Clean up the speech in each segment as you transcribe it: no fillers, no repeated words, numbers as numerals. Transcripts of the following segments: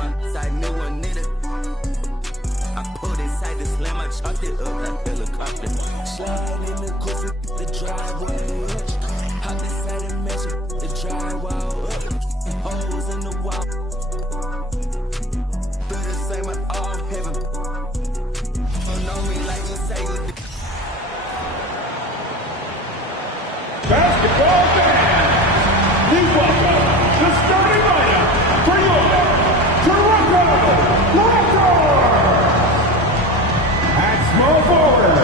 my side, me one need it. I pulled inside the slam, I chopped it up like helicopter. Slide in the coffee, the driveway. Hop inside and measure the drywall up. Holes in the wall. Do the same with all heaven. Don't know me like you say you do. Basketball fans, we welcome the starting lineup for your Toronto Raptors. At small forward,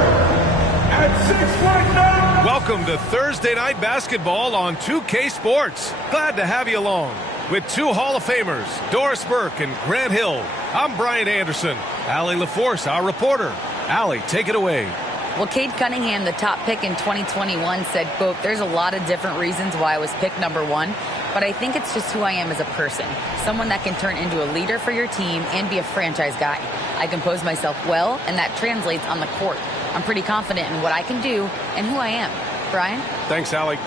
at 6'9". Welcome to Thursday Night Basketball on 2K Sports. Glad to have you along. With two Hall of Famers, Doris Burke and Grant Hill, I'm Brian Anderson. Allie LaForce, our reporter. Allie, take it away. Well, Cade Cunningham, the top pick in 2021, said, quote, "There's a lot of different reasons why I was picked number one, but I think it's just who I am as a person. Someone that can turn into a leader for your team and be a franchise guy. I compose myself well, and that translates on the court. I'm pretty confident in what I can do and who I am." Brian? Thanks, Allie.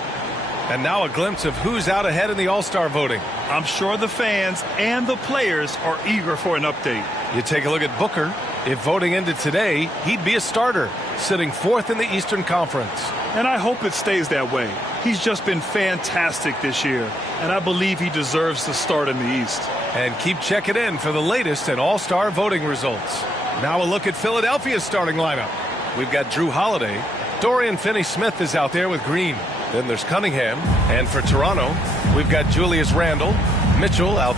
And now a glimpse of who's out ahead in the All-Star voting. I'm sure the fans and the players are eager for an update. You take a look at Booker. If voting ended today, he'd be a starter, sitting fourth in the Eastern Conference. And I hope it stays that way. He's just been fantastic this year, and I believe he deserves to start in the East. And keep checking in for the latest in All-Star voting results. Now a look at Philadelphia's starting lineup. We've got Drew Holiday. Dorian Finney-Smith is out there with Green. Then there's Cunningham. And for Toronto, we've got Julius Randle, Mitchell out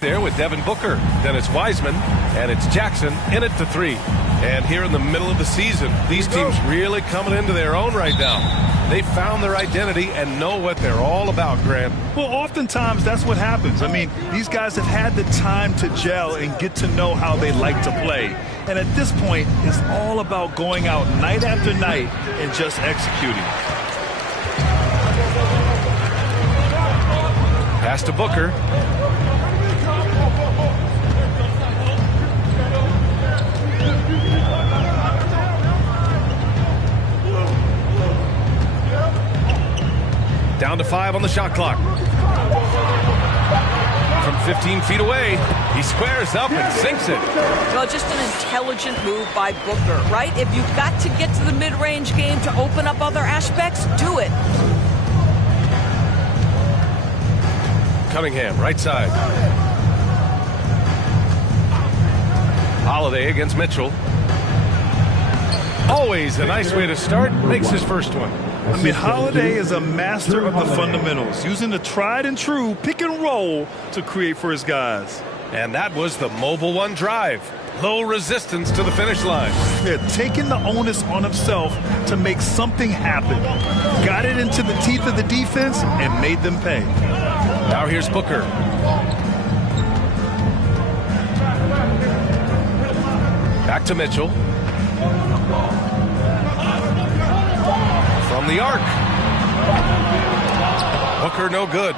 there with Devin Booker. Then it's Wiseman, and it's Jackson in at the three. And here in the middle of the season, these teams really coming into their own right now. They found their identity and know what they're all about, Grant. Well, oftentimes that's what happens. I mean, these guys have had the time to gel and get to know how they like to play. And at this point, it's all about going out night after night and just executing. Pass to Booker. Down to 5 on the shot clock. From 15 feet away, he squares up and sinks it. Well, just an intelligent move by Booker, right? If you've got to get to the mid-range game to open up other aspects, do it. Cunningham, right side. Holiday against Mitchell. Always a nice way to start. Makes his first one. I mean, Holiday is a master of the fundamentals, using the tried and true pick and roll to create for his guys. And that was the mobile one drive. Low resistance to the finish line. Yeah, taking the onus on himself to make something happen. Got it into the teeth of the defense and made them pay. Now here's Booker. Back to Mitchell. From the arc. Booker no good.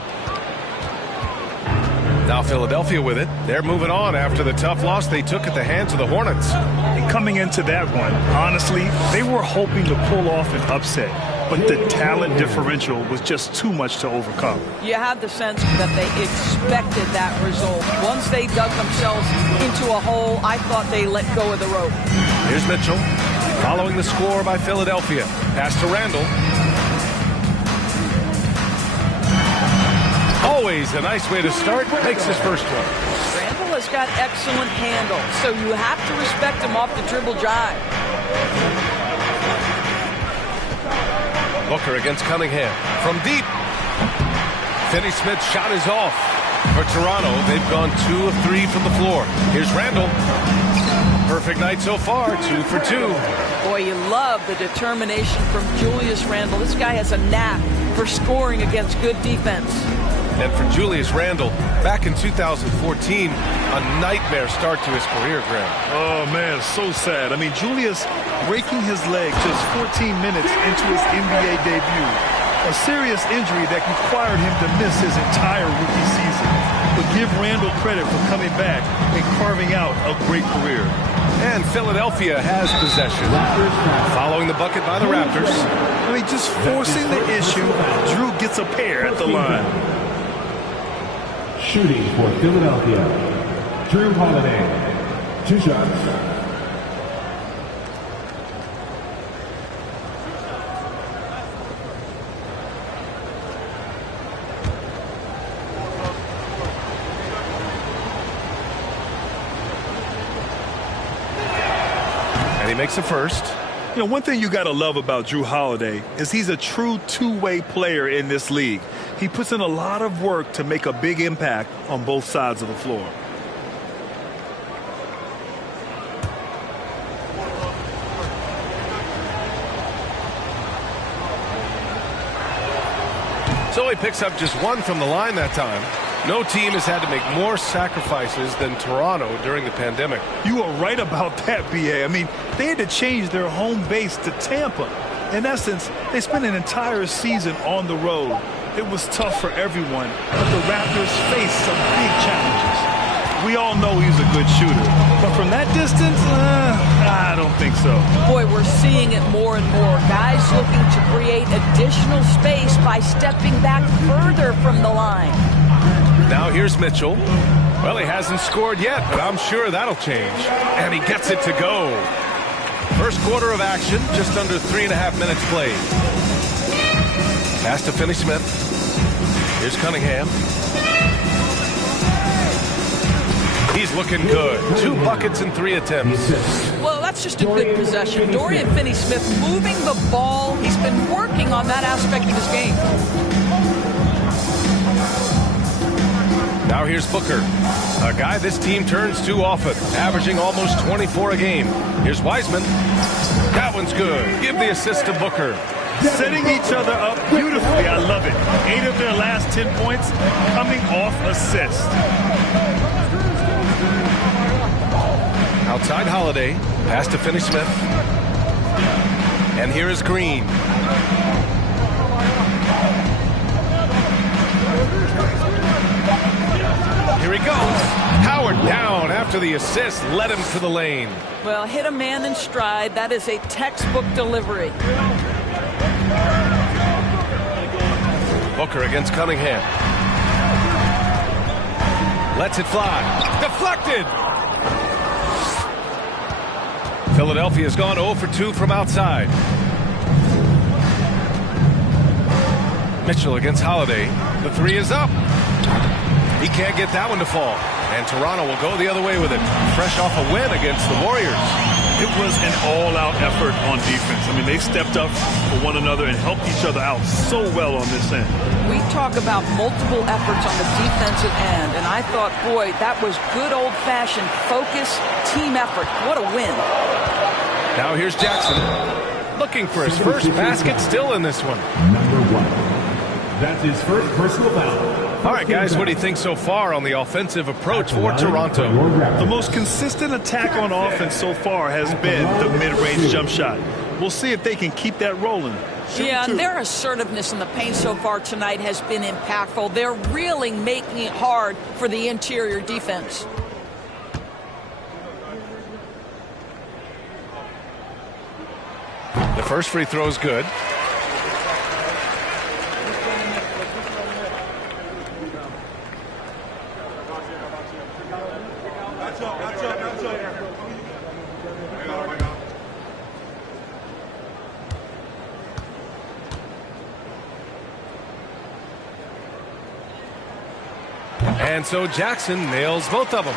Now Philadelphia with it. They're moving on after the tough loss they took at the hands of the Hornets. And coming into that one, honestly, they were hoping to pull off an upset, but the talent differential was just too much to overcome. You had the sense that they expected that result. Once they dug themselves into a hole, I thought they let go of the rope. Here's Mitchell. Following the score by Philadelphia. Pass to Randle. Always a nice way to start. Makes his first one. Randle has got excellent handle, so you have to respect him off the dribble drive. Booker against Cunningham. From deep. Finney-Smith's shot is off. For Toronto, they've gone 2 of 3 from the floor. Here's Randle. Perfect night so far, 2 for 2. Boy, you love the determination from Julius Randle. This guy has a knack for scoring against good defense. And for Julius Randle, back in 2014, a nightmare start to his career, Graham. Oh, man, so sad. I mean, Julius breaking his leg just 14 minutes into his NBA debut. A serious injury that required him to miss his entire rookie season. But give Randle credit for coming back and carving out a great career. And Philadelphia has possession. Following the bucket by the Raptors. I mean, just forcing the issue, Drew gets a pair at the line. Shooting for Philadelphia, Drew Holiday. 2 shots. And he makes the first. You know, one thing you got to love about Drew Holiday is he's a true two-way player in this league. He puts in a lot of work to make a big impact on both sides of the floor. So he picks up just 1 from the line that time. No team has had to make more sacrifices than Toronto during the pandemic. You are right about that, B.A. I mean, they had to change their home base to Tampa. In essence, they spent an entire season on the road. It was tough for everyone, but the Raptors faced some big challenges. We all know he's a good shooter, but from that distance, I don't think so. Boy, we're seeing it more and more. Guys looking to create additional space by stepping back further from the line. Now here's Mitchell. Well, he hasn't scored yet, but I'm sure that'll change. And he gets it to go. First quarter of action, just under 3.5 minutes played. Pass to Finney-Smith. Here's Cunningham. He's looking good. 2 buckets in 3 attempts. Well, that's just a good possession. Dorian Finney-Smith moving the ball. He's been working on that aspect of his game. Now here's Booker, a guy this team turns to often, averaging almost 24 a game. Here's Wiseman. That one's good. Give the assist to Booker. Setting each other up beautifully. I love it. 8 of their last 10 points coming off assists. Outside Holiday. Pass to Finney-Smith. And here is Green. Here he goes. Howard down after the assist led him to the lane. Well, hit a man in stride. That is a textbook delivery. Booker against Cunningham. Lets it fly. Deflected. Philadelphia's gone 0 for 2 from outside. Mitchell against Holiday. The 3 is up. He can't get that one to fall. And Toronto will go the other way with it. Fresh off a win against the Warriors. It was an all-out effort on defense. I mean, they stepped up for one another and helped each other out so well on this end. We talk about multiple efforts on the defensive end, and I thought, boy, that was good old-fashioned focus, team effort. What a win. Now here's Jackson. Looking for his first basket, still in this one. Number 1. That's his first personal foul. All right, guys, what do you think so far on the offensive approach for Toronto? The most consistent attack on offense so far has been the mid-range jump shot. We'll see if they can keep that rolling. Yeah, and their assertiveness in the paint so far tonight has been impactful. They're really making it hard for the interior defense. The first free throw is good. And so Jackson nails both of them.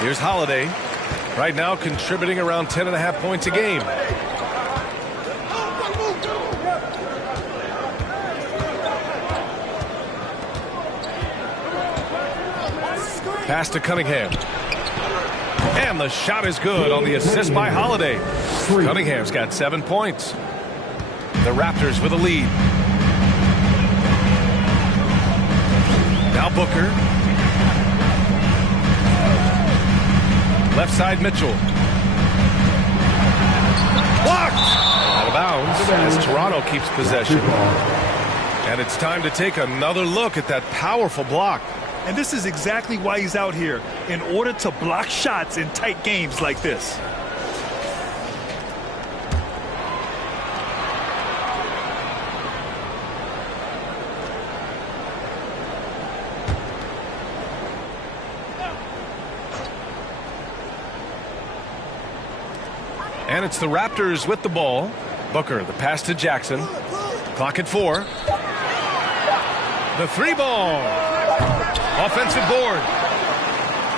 Here's Holiday. Right now contributing around 10.5 points a game. Pass to Cunningham. And the shot is good on the assist by Holiday. Cunningham's got 7 points. The Raptors with a lead. Now Booker. Left side Mitchell. Blocked! Out of bounds as Toronto keeps possession. And it's time to take another look at that powerful block. And this is exactly why he's out here, in order to block shots in tight games like this. And it's the Raptors with the ball. Booker, the pass to Jackson. Clock at 4. The 3-ball. Offensive board.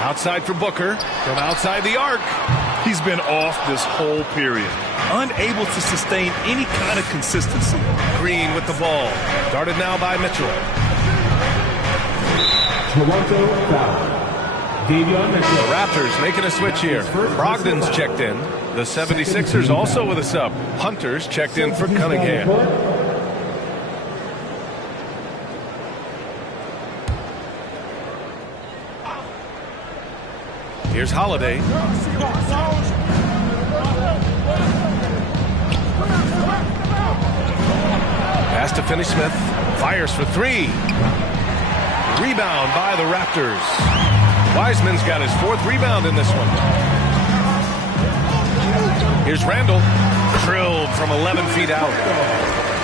Outside for Booker from outside the arc. He's been off this whole period. Unable to sustain any kind of consistency. Green with the ball. Guarded now by Mitchell. Toronto foul. Davion Mitchell. The Raptors making a switch here. Brogdon's checked in. The 76ers also with a sub. Hunter's checked in for Cunningham. Here's Holiday. Pass to Finney-Smith. Fires for 3. Rebound by the Raptors. Wiseman's got his 4th rebound in this one. Here's Randall. Drilled from 11 feet out.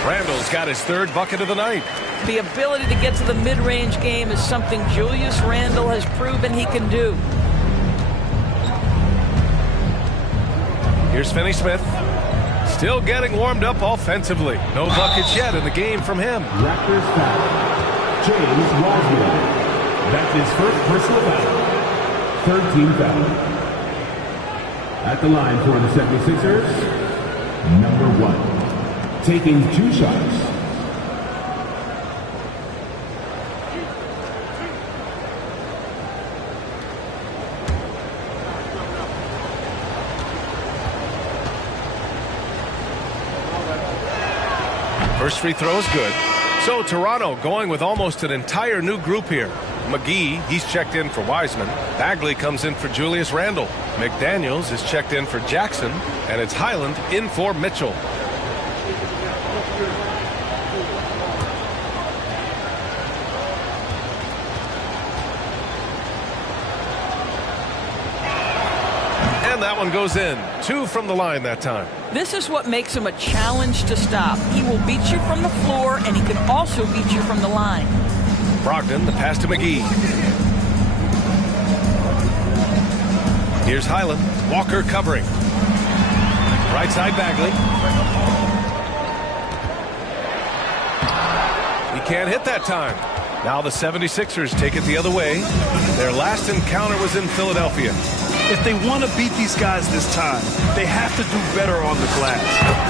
Randall's got his 3rd bucket of the night. The ability to get to the mid-range game is something Julius Randle has proven he can do. Here's Finney-Smith. Still getting warmed up offensively. No buckets yet in the game from him. Raptors foul. James Wiseman. That's his 1st personal foul. 3rd team foul. At the line for the 76ers, number 1. Taking 2 shots. First free throw is good. So Toronto going with almost an entire new group here. McGee, he's checked in for Wiseman. Bagley comes in for Julius Randle. McDaniels is checked in for Jackson. And it's Highland in for Mitchell. And that one goes in. 2 from the line that time. This is what makes him a challenge to stop. He will beat you from the floor, and he can also beat you from the line. Brogdon, the pass to McGee. Here's Highland. Walker covering. Right side Bagley. He can't hit that time. Now the 76ers take it the other way. Their last encounter was in Philadelphia. If they want to beat these guys this time, they have to do better on the glass.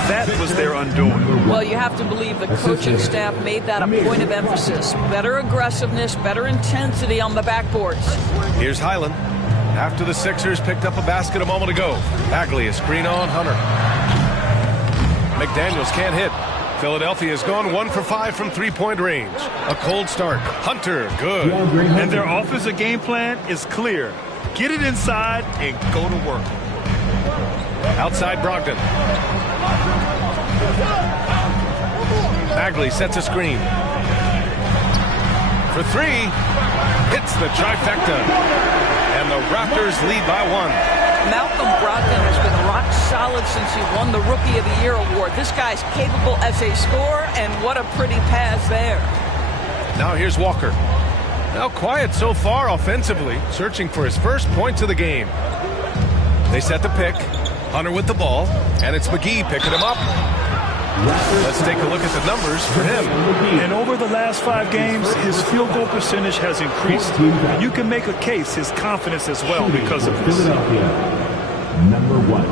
That was their undoing. Well, you have to believe the coaching staff made that a point of emphasis. Better aggressiveness, better intensity on the backboards. Here's Highland. After the Sixers picked up a basket a moment ago. Bagley a screen on Hunter. McDaniels can't hit. Philadelphia has gone 1 for 5 from 3-point range. A cold start. Hunter, good. And their offensive game plan is clear. Get it inside and go to work. Outside Brogdon. Bagley sets a screen. For 3. Hits the trifecta. And the Raptors lead by 1. Malcolm Brogdon has been rock solid since he won the Rookie of the Year award. This guy's capable as a scorer, and what a pretty pass there. Now here's Walker. Now quiet so far offensively, searching for his first points of the game. They set the pick. Hunter with the ball, and it's McGee picking him up. Let's take a look at the numbers for him. And over the last 5 games, his field goal percentage has increased. And you can make a case his confidence as well because of this. Philadelphia, number 1.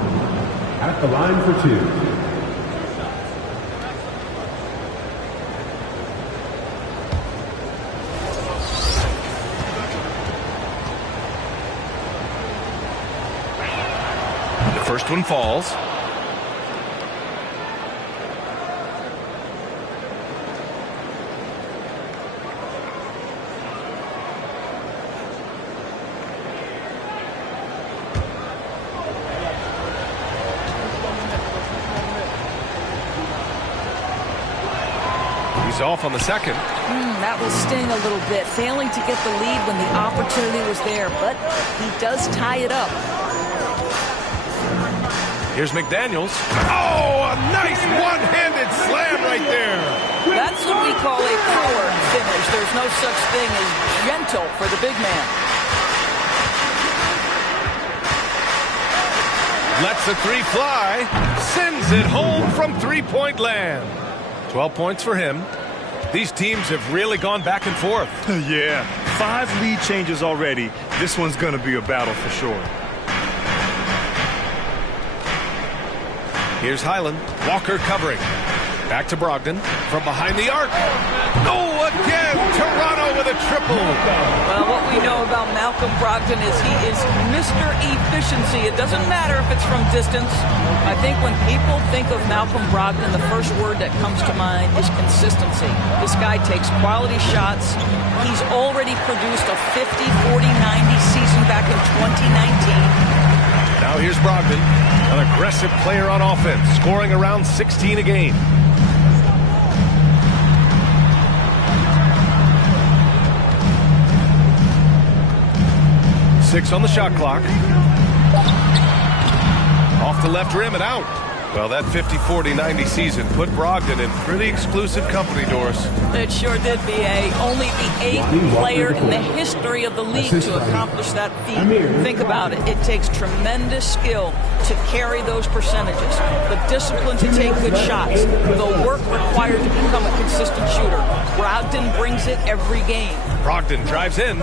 At the line for 2. First one falls. He's off on the second. That will sting a little bit. Failing to get the lead when the opportunity was there, but he does tie it up. Here's McDaniels. Oh, a nice one-handed slam right there. That's what we call a power finish. There's no such thing as gentle for the big man. Lets the three fly. Sends it home from three-point land. 12 points for him. These teams have really gone back and forth. Yeah, 5 lead changes already. This one's going to be a battle for sure. Here's Highland. Walker covering. Back to Brogdon from behind the arc. Oh, again! Toronto with a triple. Well, what we know about Malcolm Brogdon is he is Mr. Efficiency. It doesn't matter if it's from distance. I think when people think of Malcolm Brogdon, the first word that comes to mind is consistency. This guy takes quality shots. He's already produced a 50, 40, 90 season back in 2019. Now here's Brogdon, an aggressive player on offense, scoring around 16 a game. Six on the shot clock. Off the left rim and out. Well, that 50, 40, 90 season put Brogdon in pretty exclusive company, Doris. It sure did, B.A. Only the 8th player in the history of the league to accomplish that feat. Think about it. It takes tremendous skill to carry those percentages, the discipline to take good shots, the work required to become a consistent shooter. Brogdon brings it every game. Brogdon drives in.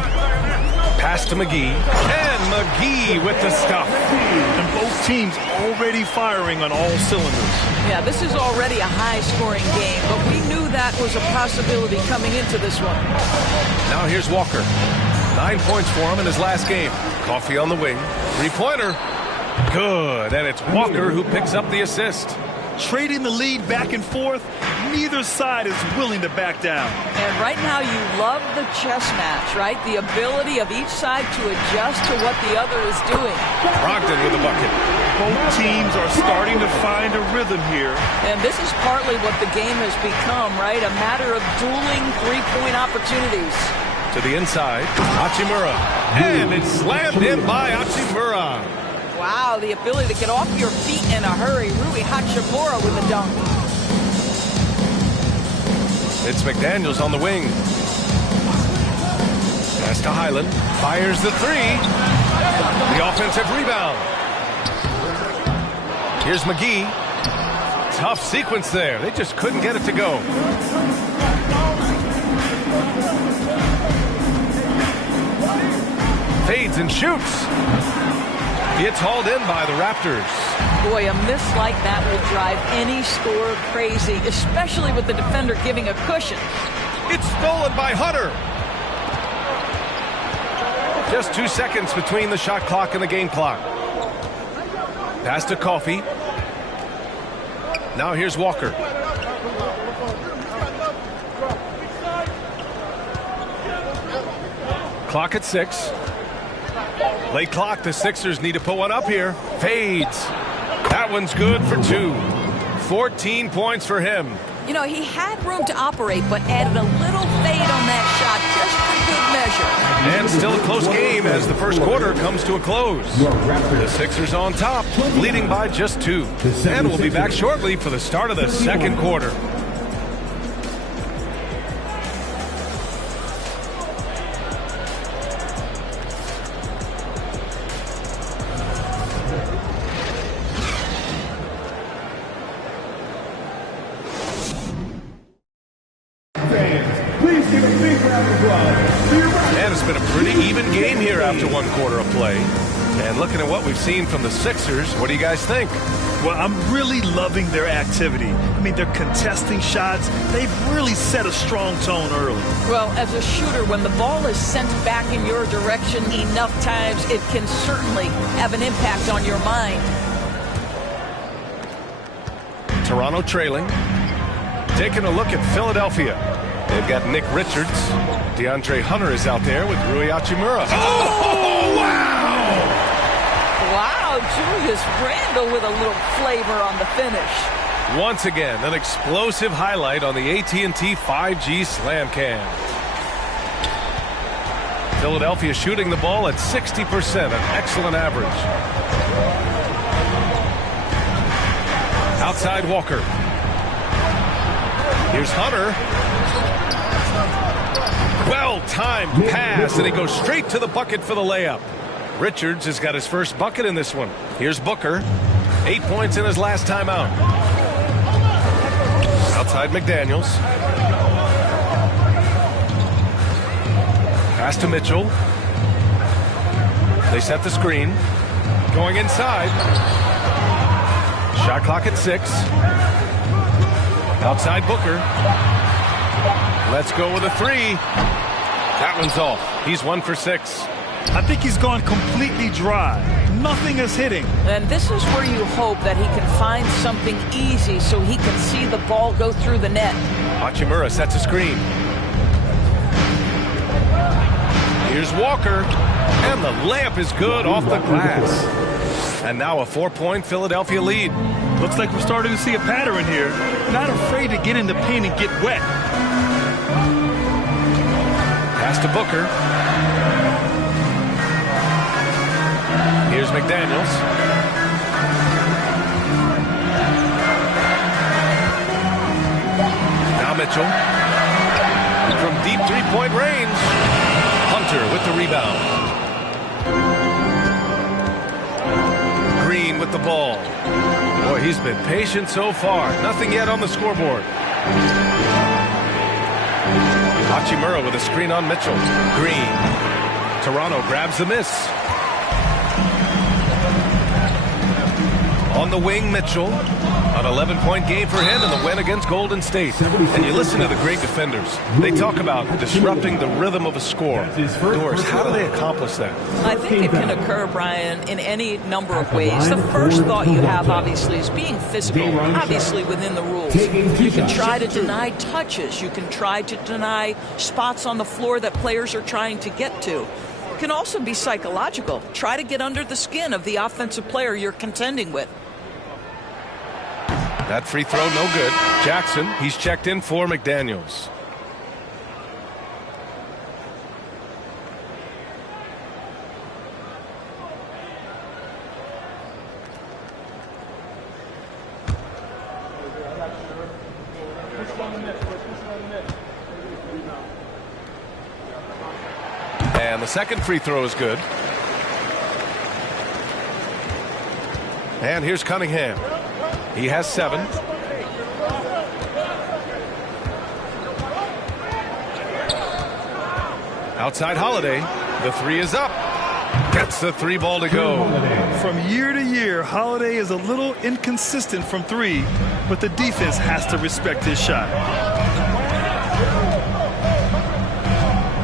Pass to McGee. And McGee with the stuff. And both teams already firing on all cylinders. Yeah, this is already a high-scoring game, but we knew that was a possibility coming into this one. Now here's Walker. 9 points for him in his last game. Coffee on the wing. Three-pointer. Good. And it's Walker who picks up the assist. Trading the lead back and forth, neither side is willing to back down. And right now you love the chess match, right? The ability of each side to adjust to what the other is doing. Brogdon with the bucket. Both teams are starting to find a rhythm here. And this is partly what the game has become, right? A matter of dueling three-point opportunities. To the inside, Hachimura. And it's slammed in by Hachimura. Wow, the ability to get off your feet in a hurry. Rui Hachimura with a dunk. It's McDaniels on the wing. Pass to Highland. Fires the three. The offensive rebound. Here's McGee. Tough sequence there. They just couldn't get it to go. Fades and shoots. It's hauled in by the Raptors. Boy, a miss like that will drive any scorer crazy, especially with the defender giving a cushion. It's stolen by Hunter. Just 2 seconds between the shot clock and the game clock. Pass to Coffee. Now here's Walker. Clock at 6. Late clock, the Sixers need to put one up here. Fades. That one's good for 2. 14 points for him. You know, he had room to operate, but added a little fade on that shot just for good measure. And still a close game as the first quarter comes to a close. The Sixers on top, leading by just 2. And we'll be back shortly for the start of the second quarter. And it's been a pretty even game here after one quarter of play. And looking at what we've seen from the Sixers, what do you guys think? Well, I'm really loving their activity. I mean, they're contesting shots. They've really set a strong tone early. Well, as a shooter, when the ball is sent back in your direction enough times, it can certainly have an impact on your mind. Toronto trailing. Taking a look at Philadelphia. They've got Nick Richards. DeAndre Hunter is out there with Rui Hachimura. Oh, wow! Wow, Julius Randle with a little flavor on the finish. Once again, an explosive highlight on the AT&T 5G Slam Cam. Philadelphia shooting the ball at 60%, an excellent average. Outside Walker. Here's Hunter. Well-timed pass, and he goes straight to the bucket for the layup. Richards has got his first bucket in this one. Here's Booker. 8 points in his last time out. Outside McDaniels. Pass to Mitchell. They set the screen. Going inside. Shot clock at 6. Outside Booker. Let's go with a 3. That one's off. He's 1 for 6. I think he's gone completely dry. Nothing is hitting. And this is where you hope that he can find something easy so he can see the ball go through the net. Hachimura sets a screen. Here's Walker. And the layup is good off the glass. And now a 4-point Philadelphia lead. Looks like we're starting to see a pattern here. Not afraid to get in the paint and get wet. Pass to Booker. Here's McDaniels. Now Mitchell. From deep three-point range. Hunter with the rebound. Green with the ball. Boy, he's been patient so far. Nothing yet on the scoreboard. Hachimura with a screen on Mitchell. Green. Toronto grabs the miss. On the wing, Mitchell. An 11-point game for him in the win against Golden State. And you listen to the great defenders. They talk about disrupting the rhythm of a score. Doris, how do they accomplish that? I think it can occur, Brian, in any number of ways. The first thought you have, obviously, is being physical, obviously within the rules. You can try to deny touches. You can try to deny spots on the floor that players are trying to get to. It can also be psychological. Try to get under the skin of the offensive player you're contending with. That free throw, no good. Jackson, he's checked in for McDaniels. And the second free throw is good. And here's Cunningham. He has 7. Outside Holiday. The 3 is up. Gets the 3 ball to go. From year to year, Holiday is a little inconsistent from 3, but the defense has to respect his shot.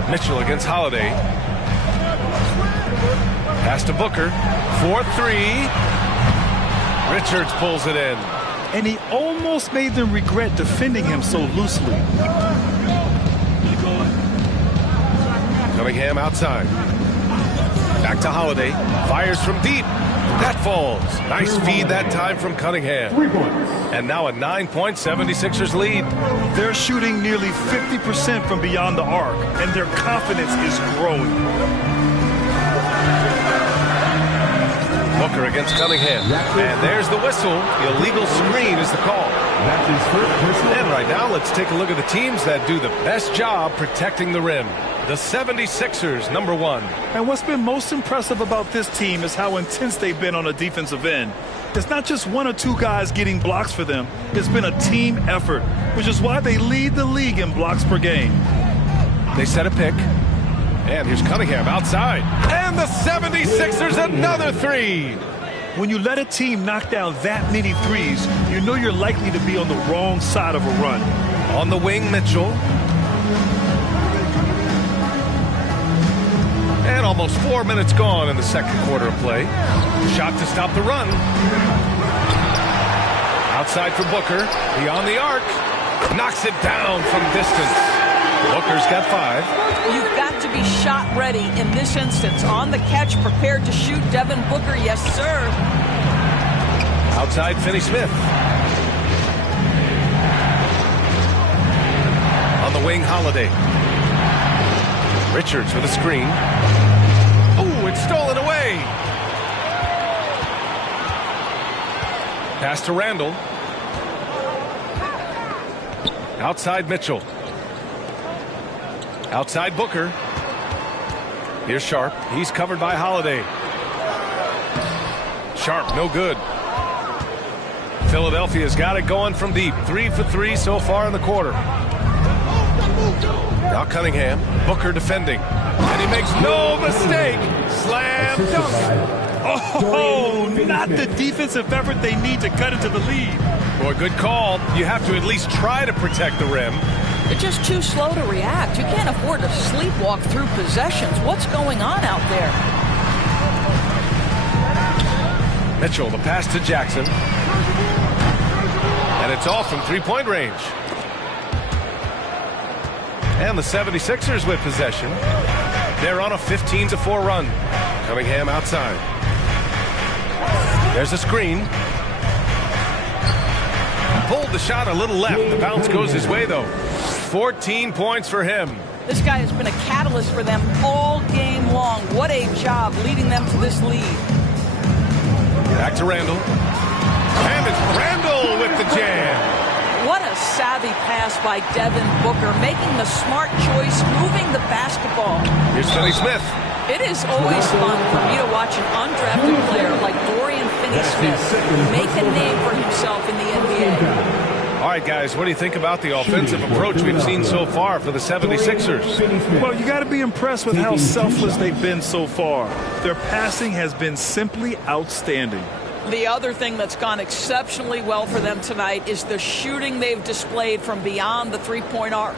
Mitchell against Holiday. Pass to Booker. 4-3. Richards pulls it in. And he almost made them regret defending him so loosely. Cunningham outside. Back to Holiday. Fires from deep. That falls. Nice feed that time from Cunningham. 3 points. And now a 9-point 76ers lead. They're shooting nearly 50% from beyond the arc, and their confidence is growing. Booker against Cunningham. And there's the whistle. Illegal screen is the call. That's his first personal. And right now, let's take a look at the teams that do the best job protecting the rim. The 76ers, number 1. And what's been most impressive about this team is how intense they've been on the defensive end. It's not just 1 or 2 guys getting blocks for them. It's been a team effort, which is why they lead the league in blocks per game. They set a pick. And here's Cunningham outside. And the 76ers, another 3. When you let a team knock down that many threes, you know you're likely to be on the wrong side of a run. On the wing, Mitchell. And almost 4 minutes gone in the second quarter of play. Shot to stop the run. Outside for Booker. Beyond the arc. Knocks it down from distance. Booker's got 5. You've got to be shot ready in this instance. On the catch, prepared to shoot. Devin Booker, yes, sir. Outside Finney-Smith. On the wing, Holiday. Richards with a screen. Oh, it's stolen away. Pass to Randall. Outside Mitchell. Outside Booker. Here's Sharp. He's covered by Holiday. Sharp, no good. Philadelphia's got it going from deep. 3 for 3 so far in the quarter. Now Cunningham, Booker defending. And he makes no mistake. Slam dunk. Oh, not the defensive effort they need to cut into the lead. Boy, good call. You have to at least try to protect the rim. They're just too slow to react. You can't afford to sleepwalk through possessions. What's going on out there? Mitchell, the pass to Jackson. And it's all from three-point range. And the 76ers with possession. They're on a 15-4 run. Cunningham outside. There's a screen. Pulled the shot a little left. The bounce goes his way, though. 14 points for him. This guy has been a catalyst for them all game long. What a job leading them to this lead. Back to Randall. And it's Randall with the jam. What a savvy pass by Devin Booker, making the smart choice, moving the basketball. Here's Finney Smith. It is always fun for me to watch an undrafted player like Dorian Finney-Smith make a name for himself in the NBA. All right, guys, what do you think about the offensive approach we've seen so far for the 76ers? Well, you got to be impressed with how selfless they've been so far. Their passing has been simply outstanding. The other thing that's gone exceptionally well for them tonight is the shooting they've displayed from beyond the three-point arc.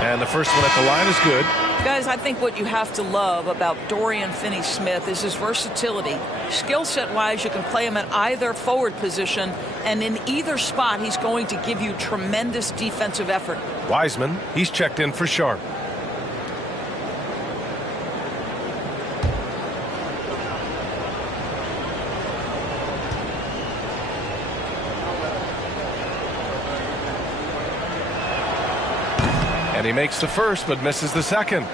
And the first one at the line is good. Guys, I think what you have to love about Dorian Finney-Smith is his versatility. Skill set-wise, you can play him at either forward position, and in either spot, he's going to give you tremendous defensive effort. Wiseman, he's checked in for Sharp. And he makes the first, but misses the second.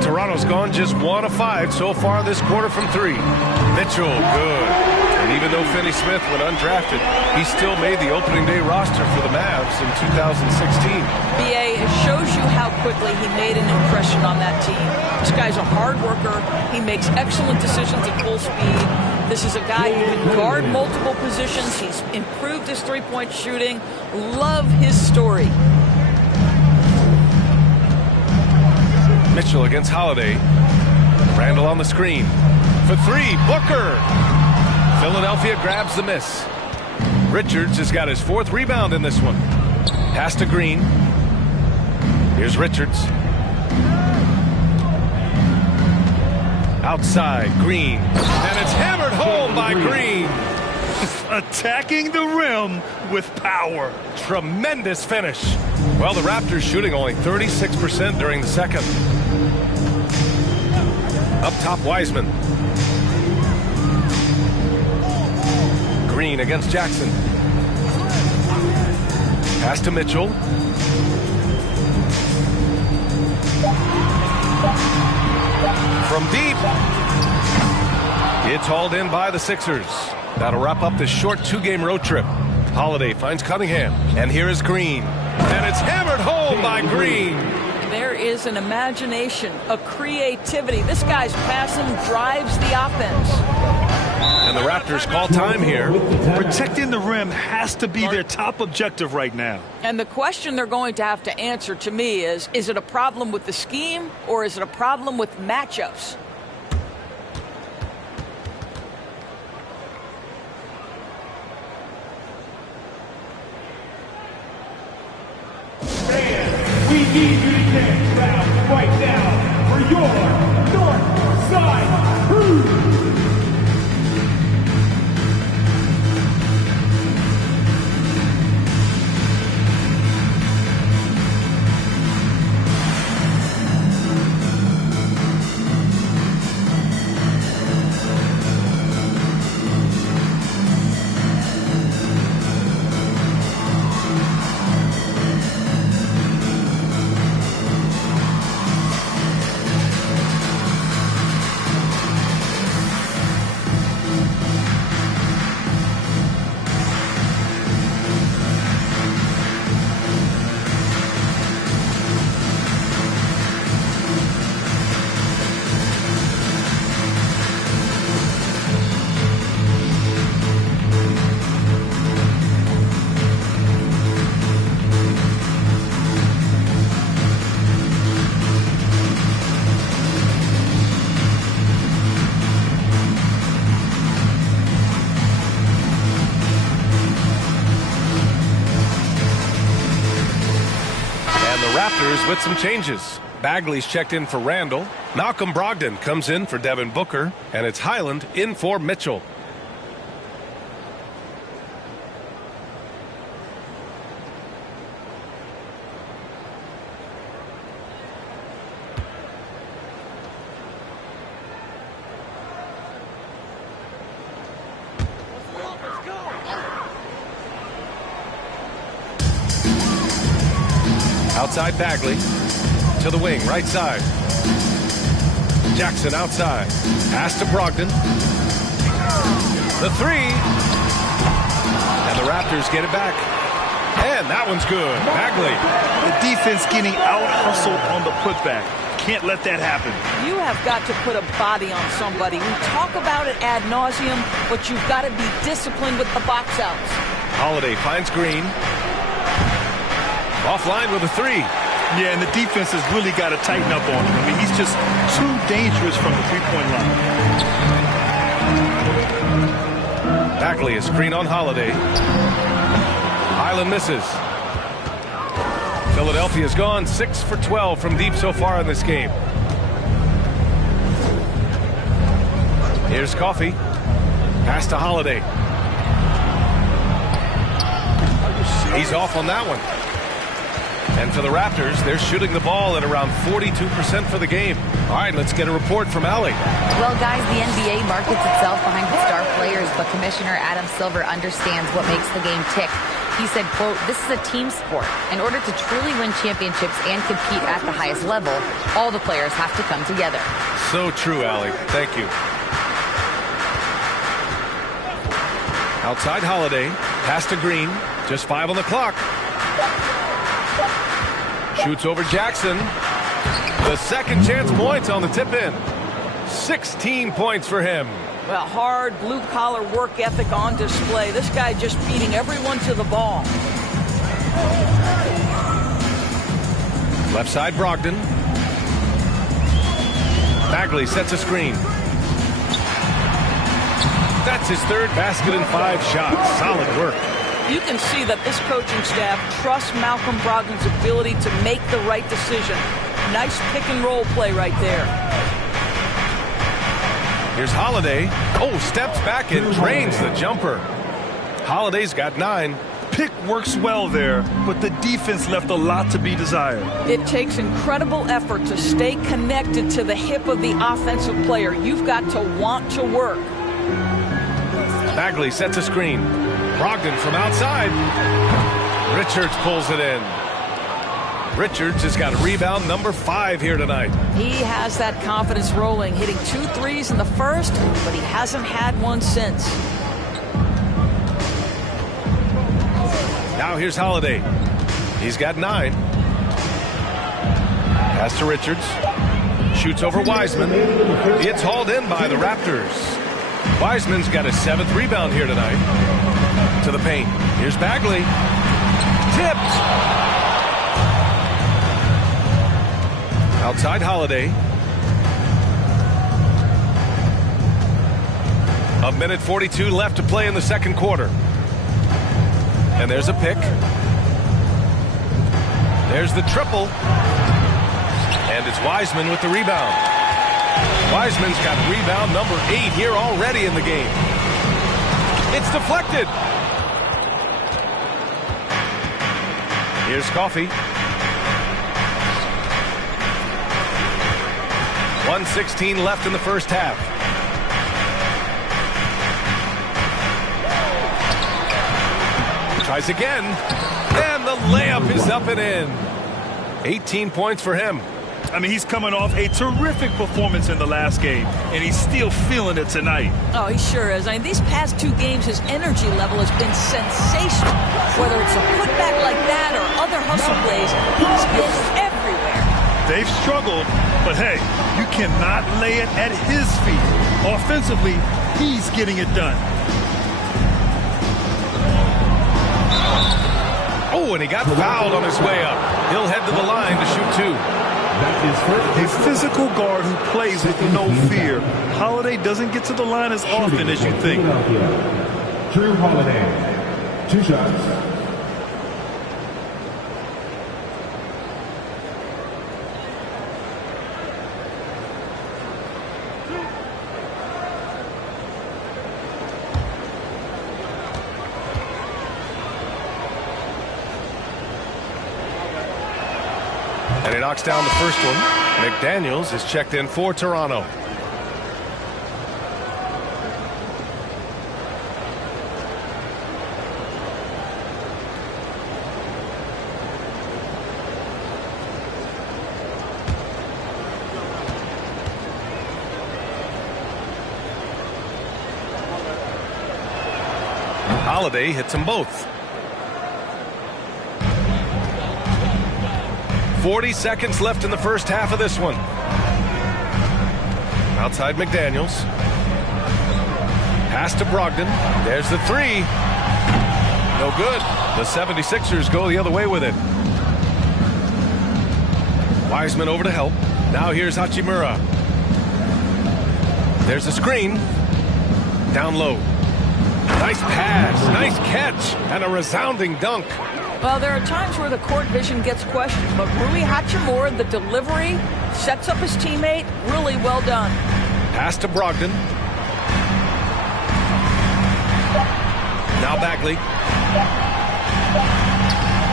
Toronto's gone just 1 of 5 so far this quarter from 3. Mitchell, good. And even though Finney-Smith went undrafted, he still made the opening day roster for the Mavs in 2016. BA, it shows you how quickly he made an impression on that team. This guy's a hard worker. He makes excellent decisions at full speed. This is a guy who can guard multiple positions. He's improved his three-point shooting. Love his story. Mitchell against Holiday. Randall on the screen. For 3, Booker. Philadelphia grabs the miss. Richards has got his 4th rebound in this one. Pass to Green. Here's Richards. Outside, Green. And it's hammered home by Green. Attacking the rim with power. Tremendous finish. Well, the Raptors shooting only 36% during the second. Up top, Wiseman. Green against Jackson. Pass to Mitchell. From deep. It's hauled in by the Sixers. That'll wrap up this short 2-game road trip. Holiday finds Cunningham. And here is Green. And it's hammered home by Green. There is an imagination, a creativity. This guy's passing drives the offense. And the Raptors call time here. Protecting the rim has to be their top objective right now. And the question they're going to have to answer to me is it a problem with the scheme or is it a problem with matchups? We need you to get round right now for your North Side Crew. Raptors with some changes. Bagley's checked in for Randall. Malcolm Brogdon comes in for Devin Booker. And it's Highland in for Mitchell. Outside Bagley. To the wing, right side. Jackson outside. Pass to Brogdon. The three. And the Raptors get it back. And that one's good. Bagley. The defense getting out-hustled on the putback. Can't let that happen. You have got to put a body on somebody. We talk about it ad nauseum, but you've got to be disciplined with the box outs. Holiday finds Green. Offline with a three. Yeah, and the defense has really got to tighten up on him. I mean, he's just too dangerous from the three-point line. Bagley is screen on Holiday. Highland misses. Philadelphia's gone 6 for 12 from deep so far in this game. Here's Coffey. Pass to Holiday. He's off on that one. And for the Raptors, they're shooting the ball at around 42% for the game. All right, let's get a report from Allie. Well, guys, the NBA markets itself behind its star players, but Commissioner Adam Silver understands what makes the game tick. He said, quote, "This is a team sport. In order to truly win championships and compete at the highest level, all the players have to come together." So true, Allie. Thank you. Outside Holiday. Pass to Green. Just 5 on the clock. Shoots over Jackson. The second chance points on the tip-in. 16 points for him. Well, hard blue-collar work ethic on display. This guy just beating everyone to the ball. Left side Brogdon. Bagley sets a screen. That's his third basket in 5 shots. Solid work. You can see that this coaching staff trusts Malcolm Brogdon's ability to make the right decision. Nice pick-and-roll play right there. Here's Holiday. Oh, steps back and drains the jumper. Holiday's got 9. Pick works well there, but the defense left a lot to be desired. It takes incredible effort to stay connected to the hip of the offensive player. You've got to want to work. Bagley sets a screen. Brogdon from outside. Richards pulls it in. Richards has got rebound number 5 here tonight. He has that confidence rolling, hitting 2 threes in the first, but he hasn't had one since. Now here's Holiday. He's got 9. Pass to Richards. Shoots over Wiseman. It's hauled in by the Raptors. Wiseman's got his 7th rebound here tonight. To the paint. Here's Bagley. Tipped. Outside Holiday. 1:42 left to play in the second quarter. And there's a pick. There's the triple. And it's Wiseman with the rebound. Wiseman's got rebound number 8 here already in the game. It's deflected. Here's Coffey. 1:16 left in the first half. Tries again. And the layup is up and in. 18 points for him. I mean, he's coming off a terrific performance in the last game, and he's still feeling it tonight. Oh, he sure is. I mean, these past 2 games, his energy level has been sensational. Whether it's a putback like that or other hustle plays, he's been everywhere. They've struggled, but hey, you cannot lay it at his feet. Offensively, he's getting it done. Oh, and he got fouled on his way up. He'll head to the line to shoot 2. A physical guard who plays with no fear. Holiday doesn't get to the line as often as you think. Drew Holiday, 2 shots. And he knocks down the first one. McDaniels is checked in for Toronto. Holiday hits them both. 40 seconds left in the first half of this one. Outside McDaniels. Pass to Brogdon. There's the three. No good. The 76ers go the other way with it. Wiseman over to help. Now here's Hachimura. There's a screen. Down low. Nice pass, nice catch, and a resounding dunk. Well, there are times where the court vision gets questioned, but Rui Hachimura, the delivery, sets up his teammate. Really well done. Pass to Brogdon. Now Bagley.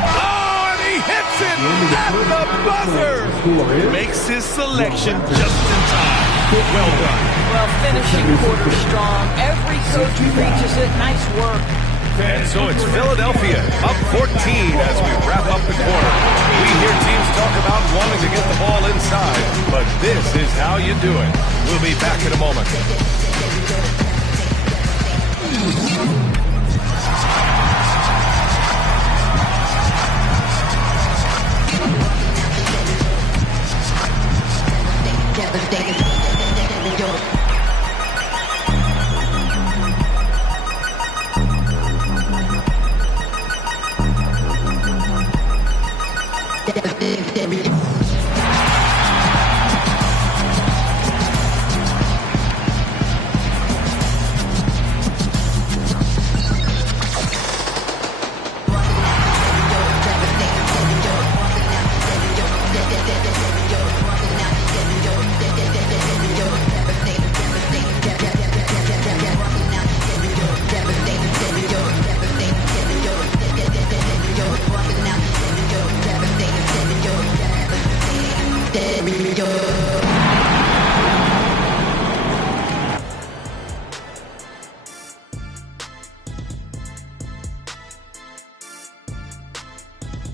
Oh, and he hits it at the buzzer. Makes his selection just in time. Well done. Well, finishing quarter strong. Every coach reaches it. Nice work. And so it's Philadelphia up 14 as we wrap up the quarter. We hear teams talk about wanting to get the ball inside, but this is how you do it. We'll be back in a moment.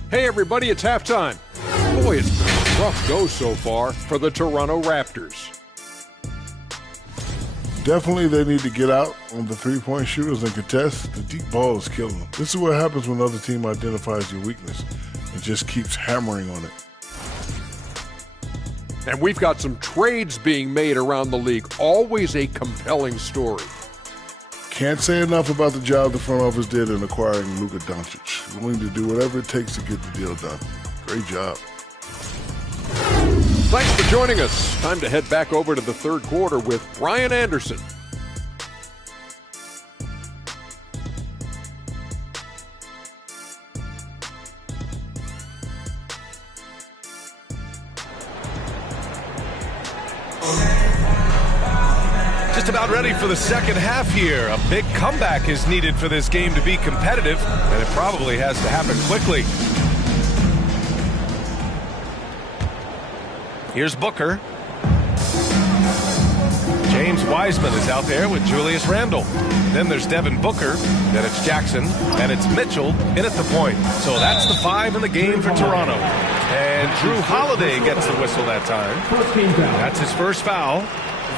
Hey everybody, it's halftime. Boy, it's been a rough go so far for the Toronto Raptors. Definitely they need to get out on the three-point shooters and contest. The deep ball is killing them. This is what happens when another team identifies your weakness and just keeps hammering on it. And we've got some trades being made around the league. Always a compelling story. Can't say enough about the job the front office did in acquiring Luka Doncic. Willing to do whatever it takes to get the deal done. Great job. Thanks for joining us. Time to head back over to the third quarter with Brian Anderson. Just about ready for the second half here. A big comeback is needed for this game to be competitive, and it probably has to happen quickly. Here's Booker. James Wiseman is out there with Julius Randle. Then there's Devin Booker. Then it's Jackson. And it's Mitchell in at the point. So that's the 5 in the game for Toronto. And Drew Holiday gets the whistle that time. That's his first foul.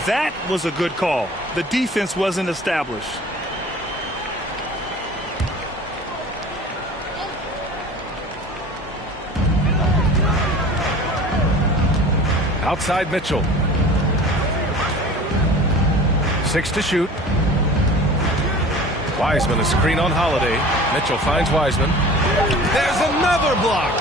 That was a good call. The defense wasn't established. Outside Mitchell. 6 to shoot. Wiseman, a screen on Holiday. Mitchell finds Wiseman. There's another block.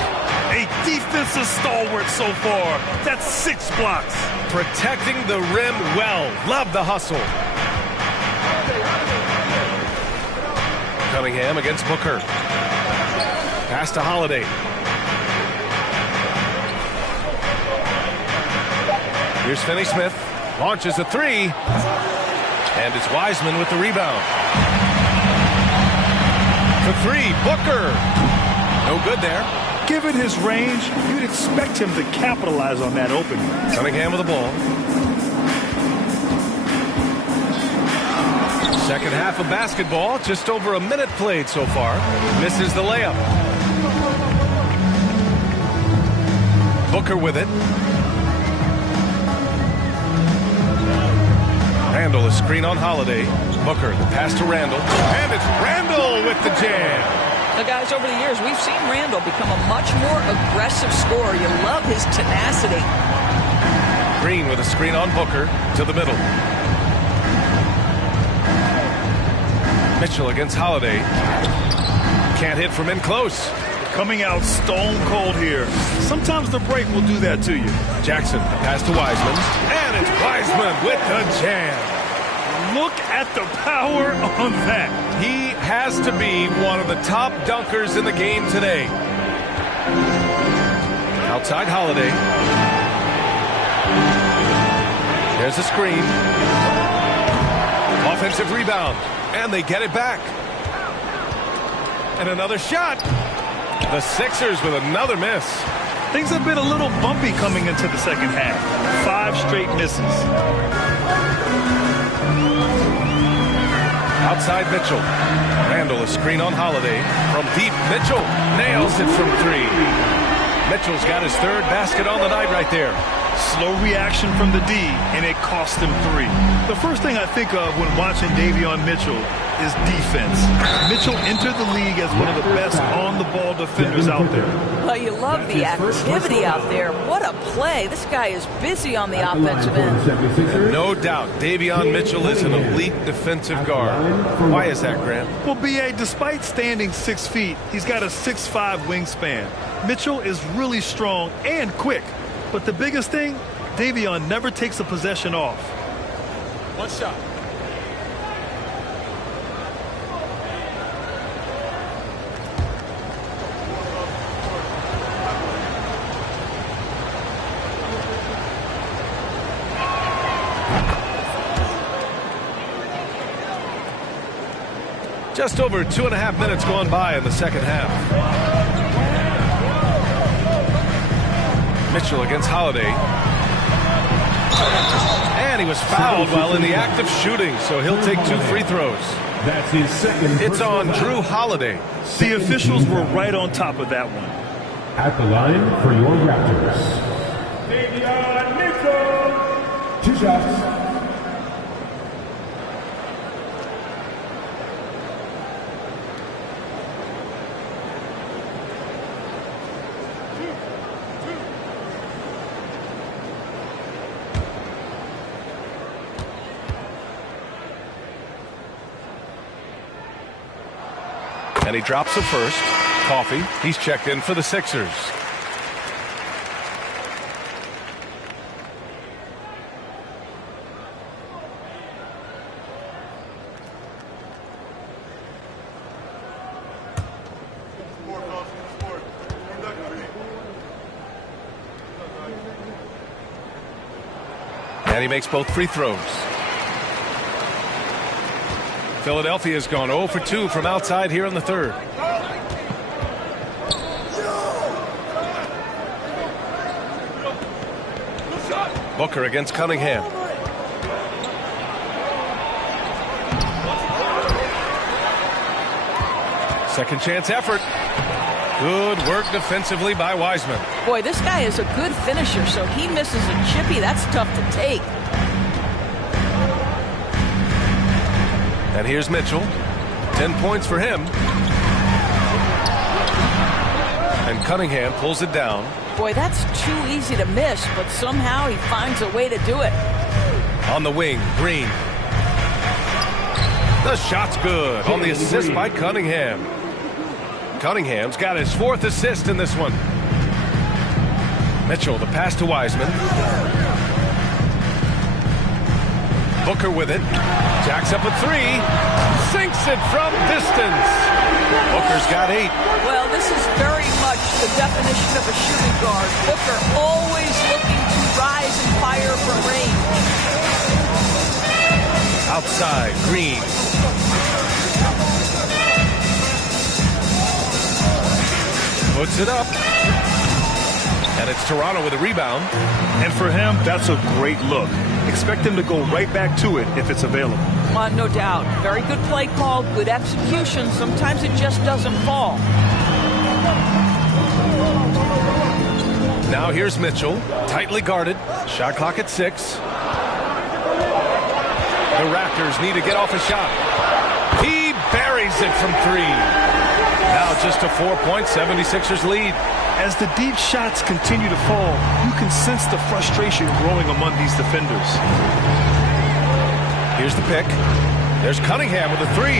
A defensive stalwart so far. That's 6 blocks. Protecting the rim well. Love the hustle. Cunningham against Booker. Pass to Holiday. Here's Finney Smith. Launches a three. And it's Wiseman with the rebound. For three, Booker. No good there. Given his range, you'd expect him to capitalize on that opening. Cunningham with the ball. Second half of basketball, just over a minute played so far. Misses the layup. Booker with it. Randall, a screen on Holiday. Booker, the pass to Randall. And it's Randall with the jam. Now, guys, over the years, we've seen Randall become a much more aggressive scorer. You love his tenacity. Green with a screen on Booker to the middle. Mitchell against Holiday. Can't hit from in close. Coming out stone cold here. Sometimes the break will do that to you. Jackson, the pass to Wiseman. And it's Wiseman with the jam. Look at the power on that. He has to be one of the top dunkers in the game today. Outside Holiday. There's a screen. Offensive rebound. And they get it back. And another shot. The Sixers with another miss. Things have been a little bumpy coming into the second half. 5 straight misses. Outside Mitchell. Randall, a screen on Holiday. From deep, Mitchell nails it from 3. Mitchell's got his 3rd basket on the night right there. Slow reaction from the D, and it cost him 3. The first thing I think of when watching Davion Mitchell is defense. Mitchell entered the league as one of the best on-the-ball defenders out there. Well, you love the activity out there. What a play. This guy is busy on the offensive end. No doubt, Davion Mitchell is an elite defensive guard. Why is that, Grant? Well, B.A., despite standing 6 feet, he's got a 6'5" wingspan. Mitchell is really strong and quick. But the biggest thing, Davion never takes a possession off. One shot. Just over 2.5 minutes gone by in the second half. Mitchell against Holiday. And he was fouled while in the act of shooting, so he'll take 2 free throws. That's his second. It's on Drew Holiday. The officials were right on top of that one. At the line for your Raptors. Davion Mitchell. 2 shots. And he drops the first. Coffee. He's checked in for the Sixers. And he makes both free throws. Philadelphia's gone 0 for 2 from outside here in the 3rd. Booker against Cunningham. Second chance effort. Good work defensively by Wiseman. Boy, this guy is a good finisher, so he misses a chippy. That's tough to take. And here's Mitchell. 10 points for him. And Cunningham pulls it down. Boy, that's too easy to miss, but somehow he finds a way to do it. On the wing, Green. The shot's good on the assist by Cunningham. Cunningham's got his 4th assist in this one. Mitchell, the pass to Wiseman. Booker with it. Jacks up a 3. Sinks it from distance. Booker's got 8. Well, this is very much the definition of a shooting guard. Booker always looking to rise and fire from range. Outside, Green. Puts it up. And it's Toronto with a rebound. And for him, that's a great look. Expect him to go right back to it if it's available. No doubt. Very good play call, good execution. Sometimes it just doesn't fall. Now here's Mitchell, tightly guarded. Shot clock at 6. The Raptors need to get off a shot. He buries it from 3. Now just a 4-point 76ers lead. As the deep shots continue to fall, you can sense the frustration growing among these defenders. Here's the pick. There's Cunningham with a 3.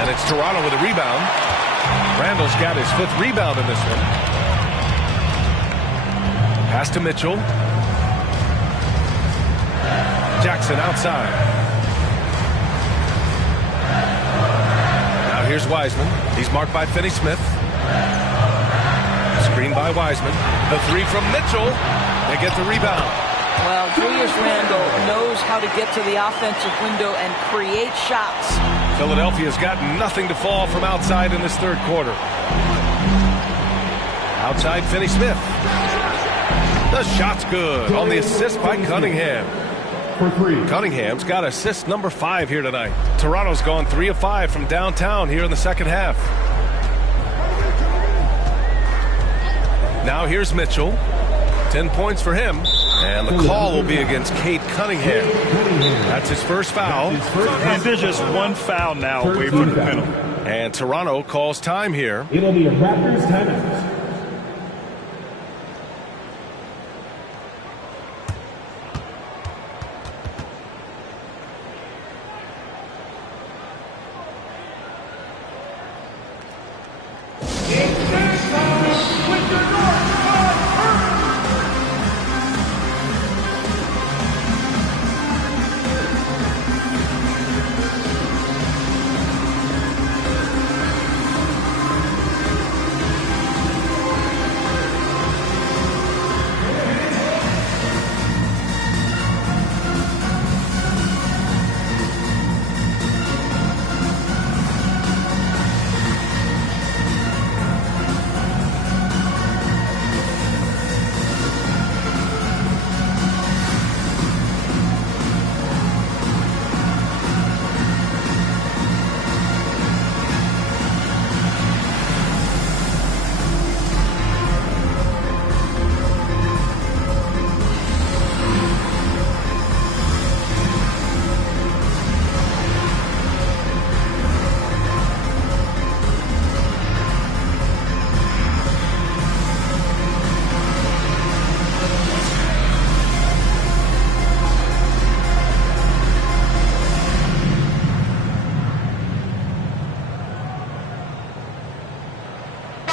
And it's Toronto with a rebound. Randall's got his 5th rebound in this one. Pass to Mitchell. Jackson outside. Now here's Wiseman. He's marked by Finney-Smith. Screen by Wiseman. The 3 from Mitchell. They get the rebound. Well, Julius Randle knows how to get to the offensive window and create shots. Philadelphia's got nothing to fall from outside in this 3rd quarter. Outside Finney-Smith. The shot's good on the assist by Cunningham. For 3. Cunningham's got assist number 5 here tonight. Toronto's gone 3 of 5 from downtown here in the 2nd half. Now here's Mitchell. 10 points for him. And the call will be against Cade Cunningham. That's his first foul. And there's just one foul now away from the penalty. And Toronto calls time here. It'll be a Raptors timeout.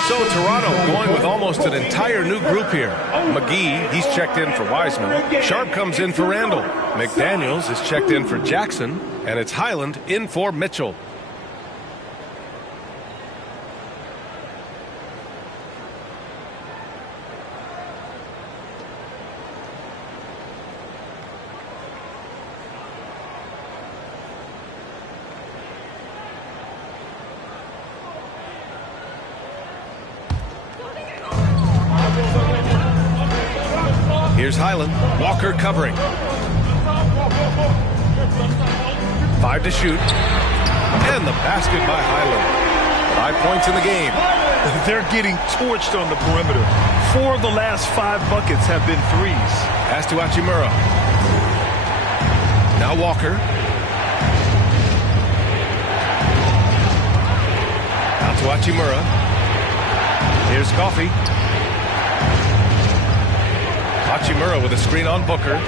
So Toronto going with almost an entire new group here. McGee, he's checked in for Wiseman. Sharp comes in for Randall. McDaniels is checked in for Jackson. And it's Highland in for Mitchell. Here's Highland. Walker covering. 5 to shoot. And the basket by Highland. 5 points in the game. They're getting torched on the perimeter. 4 of the last 5 buckets have been threes. Pass to Hachimura. Now Walker. Out to Hachimura. Here's Coffey. Hachimura with a screen on Booker.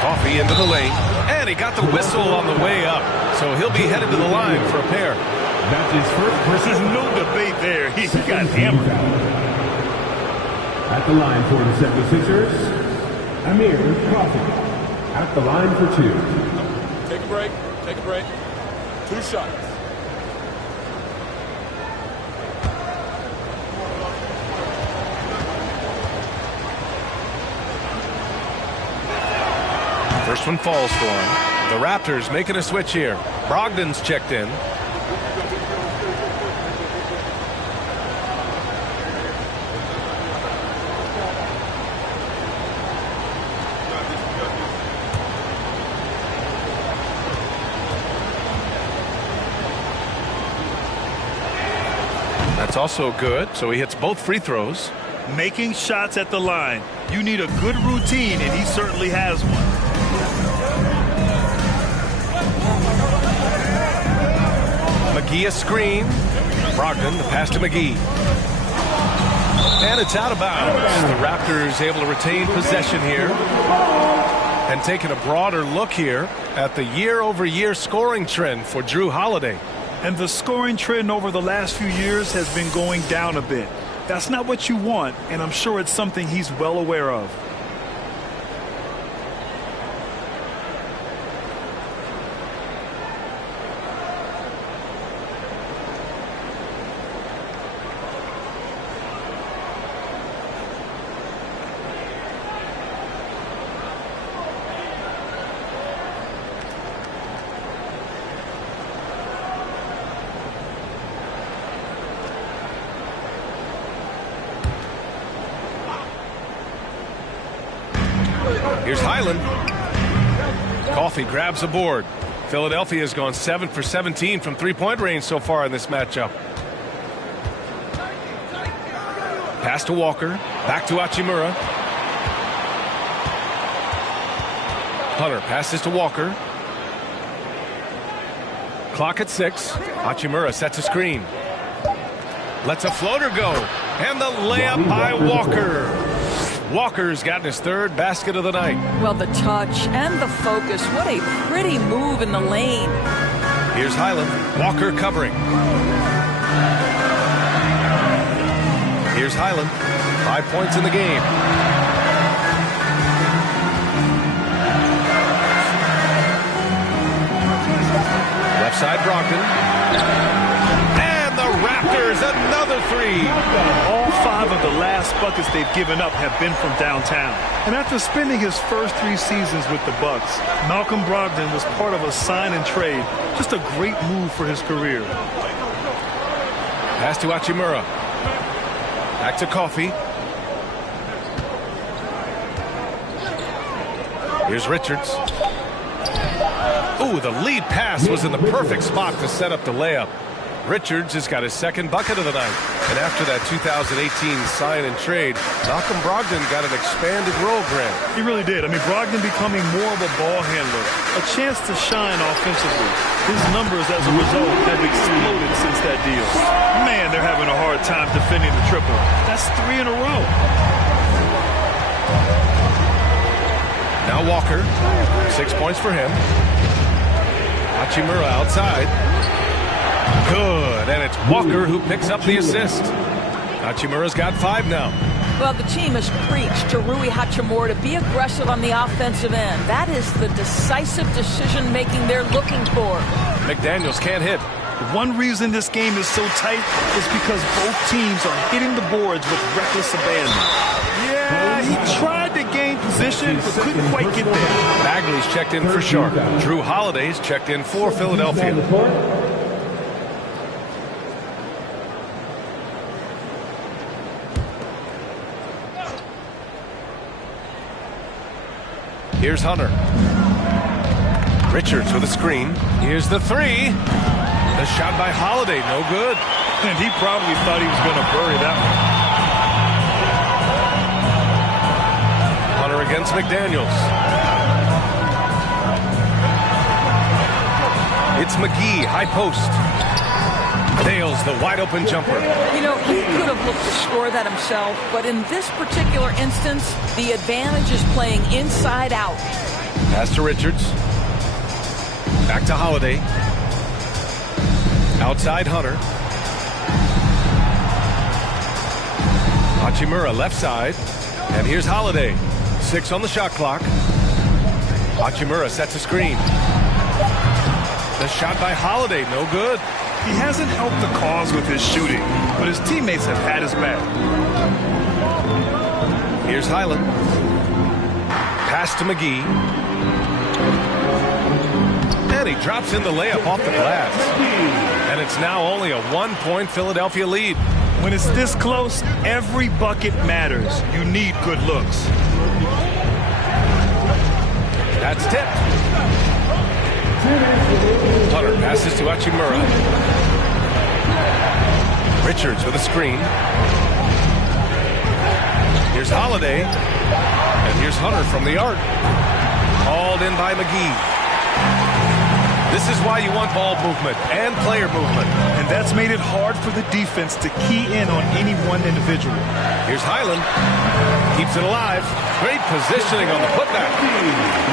Coffey into the lane. And he got the whistle on the way up. So he'll be headed to the line for a pair. That's his first. There's no debate there. He got hammered. At the line for the 76ers, Amir Coffey. At the line for 2. Take a break. Take a break. 2 shots. First This one falls for him. The Raptors making a switch here. Brogdon's checked in. That's also good, so he hits both free throws. Making shots at the line. You need a good routine, and he certainly has one. McGee a screen. Brogdon, the pass to McGee. And it's out of bounds. The Raptors able to retain possession here. And taking a broader look here at the year-over-year scoring trend for Jrue Holiday. And the scoring trend over the last few years has been going down a bit. That's not what you want, and I'm sure it's something he's well aware of. Here's Highland. Coffey grabs the board. Philadelphia has gone 7 for 17 from three-point range so far in this matchup. Pass to Walker. Back to Hachimura. Hunter passes to Walker. Clock at 6. Hachimura sets a screen. Lets a floater go. And the layup by Walker. Walker's gotten his third basket of the night. Well, the touch and the focus. What a pretty move in the lane. Here's Highland. Walker covering. Here's Highland. 5 points in the game. Left side, Brogdon. And the Raptors, another three. All 5 of the last buckets they've given up have been from downtown. And after spending his first 3 seasons with the Bucks, Malcolm Brogdon was part of a sign and trade. Just a great move for his career. Pass to Hachimura. Back to Coffey. Here's Richards. Ooh, the lead pass was in the perfect spot to set up the layup. Richards has got his second bucket of the night. And after that 2018 sign and trade, Malcolm Brogdon got an expanded role, Grant. He really did. I mean, Brogdon becoming more of a ball handler, a chance to shine offensively. His numbers as a result have exploded since that deal. Man, they're having a hard time defending the triple. That's 3 in a row. Now Walker, 6 points for him. Hachimura outside. Good, and it's Walker who picks up the assist. Hachimura's got 5 now. Well, the team has preached to Rui Hachimura to be aggressive on the offensive end. That is the decisive decision-making they're looking for. McDaniels can't hit. One reason this game is so tight is because both teams are hitting the boards with reckless abandon. Yeah, he tried to gain position, but couldn't quite get there. Bagley's checked in for Sharp. Jrue Holiday's checked in for Philadelphia. Here's Hunter. Richards with a screen. Here's the 3. The shot by Holiday, no good. And he probably thought he was going to bury that one. Hunter against McDaniels. It's McGee, high post. Nails the wide open jumper. You know, he could have looked to score that himself, but in this particular instance, the advantage is playing inside out. Pass to Richards. Back to Holiday. Outside Hunter. Hachimura left side. And here's Holiday. 6 on the shot clock. Hachimura sets a screen. The shot by Holiday, no good. He hasn't helped the cause with his shooting, but his teammates have had his back. Here's Highland. Pass to McGee. And he drops in the layup off the glass. And it's now only a 1-point Philadelphia lead. When it's this close, every bucket matters. You need good looks. That's tipped. Hunter passes to Hachimura. Richards with a screen. Here's Holiday. And here's Hunter from the arc. Called in by McGee. This is why you want ball movement and player movement. And that's made it hard for the defense to key in on any one individual. Here's Highland. Keeps it alive. Great positioning on the putback.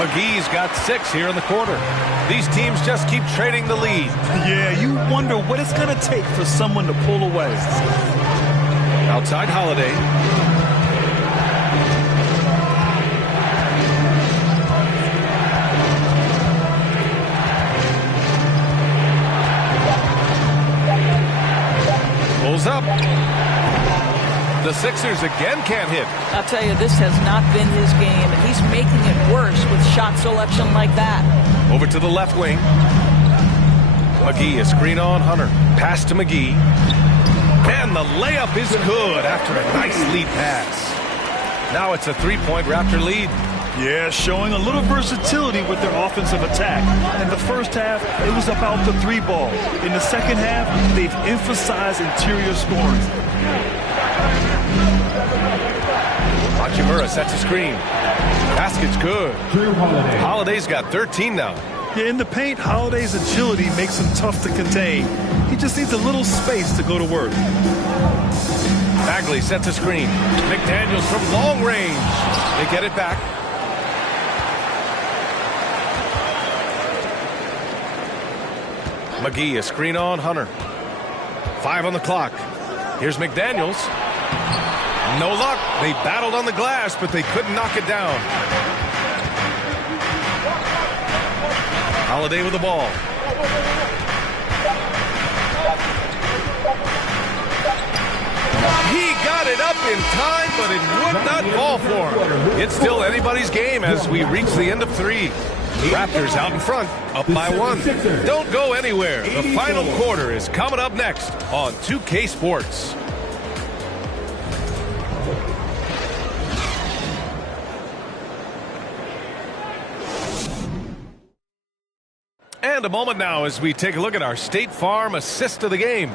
McGee's got 6 here in the quarter. These teams just keep trading the lead. Yeah, you wonder what it's going to take for someone to pull away. Outside Holiday. Pulls up. The Sixers again can't hit. I'll tell you, this has not been his game, and he's making it worse with shot selection like that. Over to the left wing. McGee, a screen on Hunter. Pass to McGee. And the layup is good after a nice lead pass. Now it's a 3-point Raptor lead. Yeah, showing a little versatility with their offensive attack. In the first half, it was about the 3-ball. In the second half, they've emphasized interior scoring. Hachimura sets a screen. Basket's good. Holiday's got 13 now. Yeah, in the paint, Holiday's agility makes him tough to contain. He just needs a little space to go to work. Bagley sets a screen. McDaniels from long range. They get it back. McGee, a screen on Hunter. 5 on the clock. Here's McDaniels. No luck. They battled on the glass, but they couldn't knock it down. Holiday with the ball. He got it up in time, but it would not fall for him. It's still anybody's game as we reach the end of 3. Raptors out in front, up by 1. Don't go anywhere. The final quarter is coming up next on 2K Sports. And a moment now as we take a look at our State Farm assist of the game.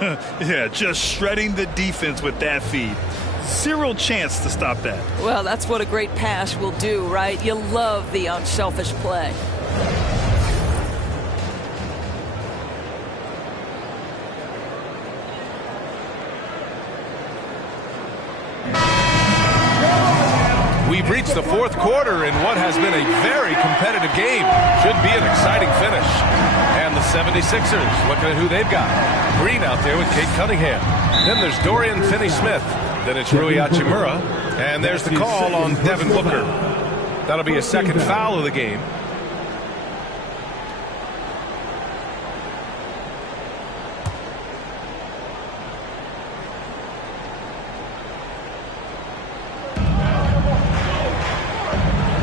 Yeah, just shredding the defense with that feed. 0 chance to stop that. Well, that's what a great pass will do, right? You love the unselfish play. We've reached the 4th quarter in what has been a very competitive game. Should be an exciting finish. And the 76ers, looking at who they've got. Green out there with Kate Cunningham. Then there's Dorian Finney-Smith. Then it's Rui Hachimura. And there's the call on Devin Booker. That'll be a second foul of the game.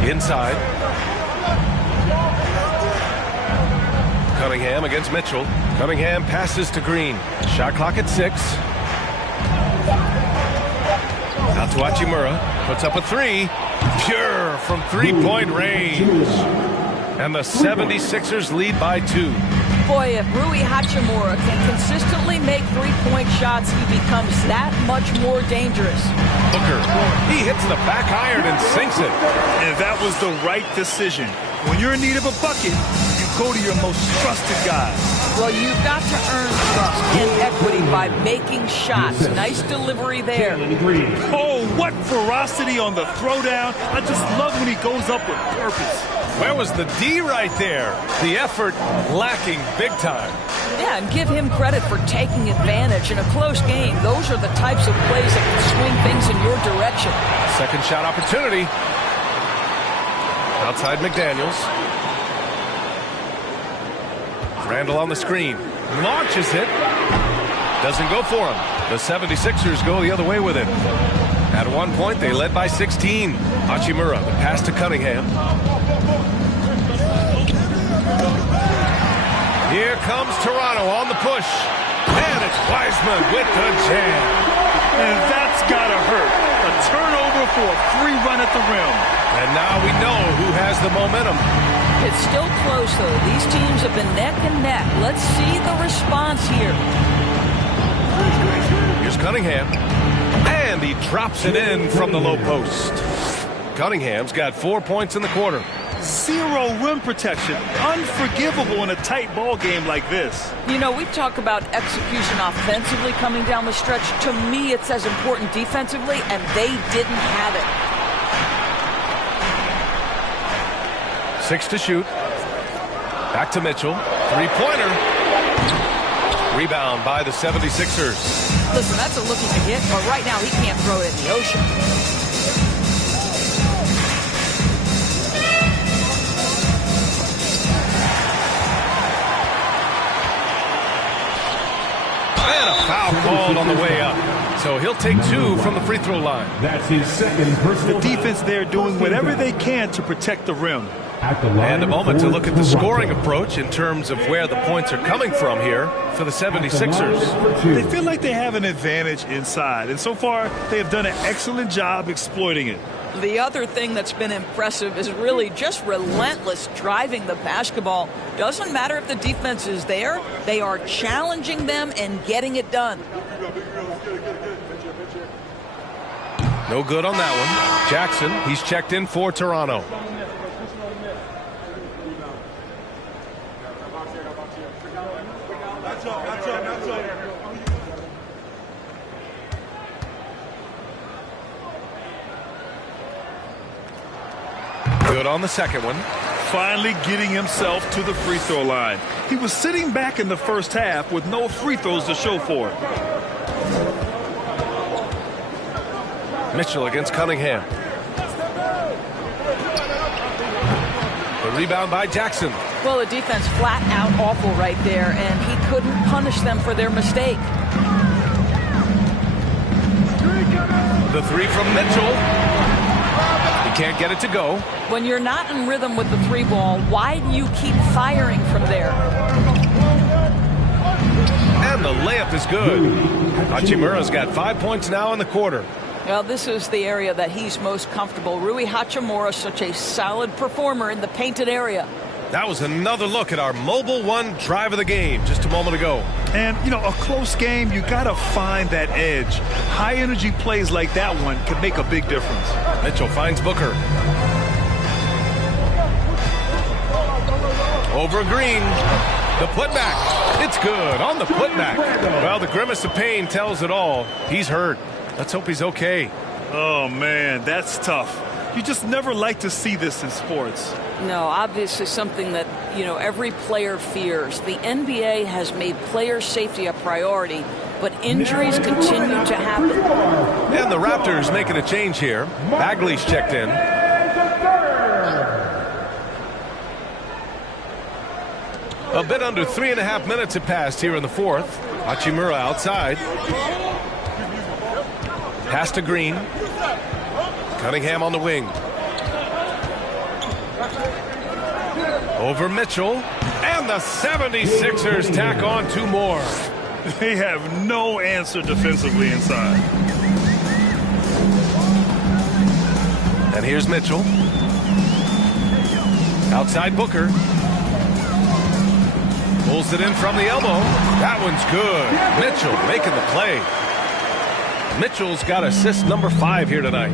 Inside. Cunningham against Mitchell. Cunningham passes to Green. Shot clock at 6. Out to Hachimura. Puts up a 3. Pure from 3-point range. And the 76ers lead by 2. Boy, if Rui Hachimura can consistently make 3-point shots, he becomes that much more dangerous. Booker, he hits the back iron and sinks it. And that was the right decision. When you're in need of a bucket, you go to your most trusted guy. Well, you've got to earn trust and equity by making shots. Nice delivery there. Oh, what ferocity on the throwdown. I just love when he goes up with purpose. Where was the D right there? The effort lacking big time. Yeah, and give him credit for taking advantage in a close game. Those are the types of plays that can swing things in your direction. Second shot opportunity. Outside McDaniels. Randall on the screen. Launches it. Doesn't go for him. The 76ers go the other way with it. At one point, they led by 16. Hachimura, the pass to Cunningham. Here comes Toronto on the push. And it's Wiseman with the jam. And that's got to hurt. A turnover for a free run at the rim. And now we know who has the momentum. It's still close, though. These teams have been neck and neck. Let's see the response here. Here's Cunningham. And he drops it in from the low post. Cunningham's got 4 points in the quarter. Zero rim protection. Unforgivable in a tight ball game like this. You know, we talk about execution offensively coming down the stretch. To me, it's as important defensively, and they didn't have it. 6 to shoot. Back to Mitchell. Three-pointer. Rebound by the 76ers. Listen, that's a look he can hit, but right now he can't throw it in the ocean. And a foul called on the way up. So he'll take 2 from the free throw line. That's his second personal. The defense there doing whatever they can to protect the rim. And a moment to look at the scoring approach in terms of where the points are coming from here for the 76ers. They feel like they have an advantage inside, and so far they have done an excellent job exploiting it. The other thing that's been impressive is really just relentless driving the basketball. Doesn't matter if the defense is there, they are challenging them and getting it done. No good on that one. Jackson, he's checked in for Toronto. Good on the second one. Finally getting himself to the free throw line. He was sitting back in the first half with no free throws to show for it. Mitchell against Cunningham. The rebound by Jackson. Well, the defense flat out awful right there, and he couldn't punish them for their mistake. The three from Mitchell. He can't get it to go. When you're not in rhythm with the three ball, why do you keep firing from there? And the layup is good. Hachimura's got 5 points now in the quarter. Well, this is the area that he's most comfortable. Rui Hachimura, such a solid performer in the painted area. That was another look at our Mobile One drive of the game just a moment ago. And, you know, a close game, you got to find that edge. High-energy plays like that one can make a big difference. Mitchell finds Booker. Over Green. The putback. It's good on the putback. Well, the grimace of pain tells it all. He's hurt. Let's hope he's okay. Oh, man, that's tough. You just never like to see this in sports. No, obviously something that, you know, every player fears. The NBA has made player safety a priority, but injuries continue to happen. And the Raptors making a change here. Bagley's checked in. A bit under 3.5 minutes have passed here in the fourth. Hachimura outside. Pass to Green. Cunningham on the wing. Over Mitchell. And the 76ers tack on 2 more. They have no answer defensively inside. And here's Mitchell. Outside Booker. Pulls it in from the elbow. That one's good. Mitchell making the play. Mitchell's got assist number 5 here tonight.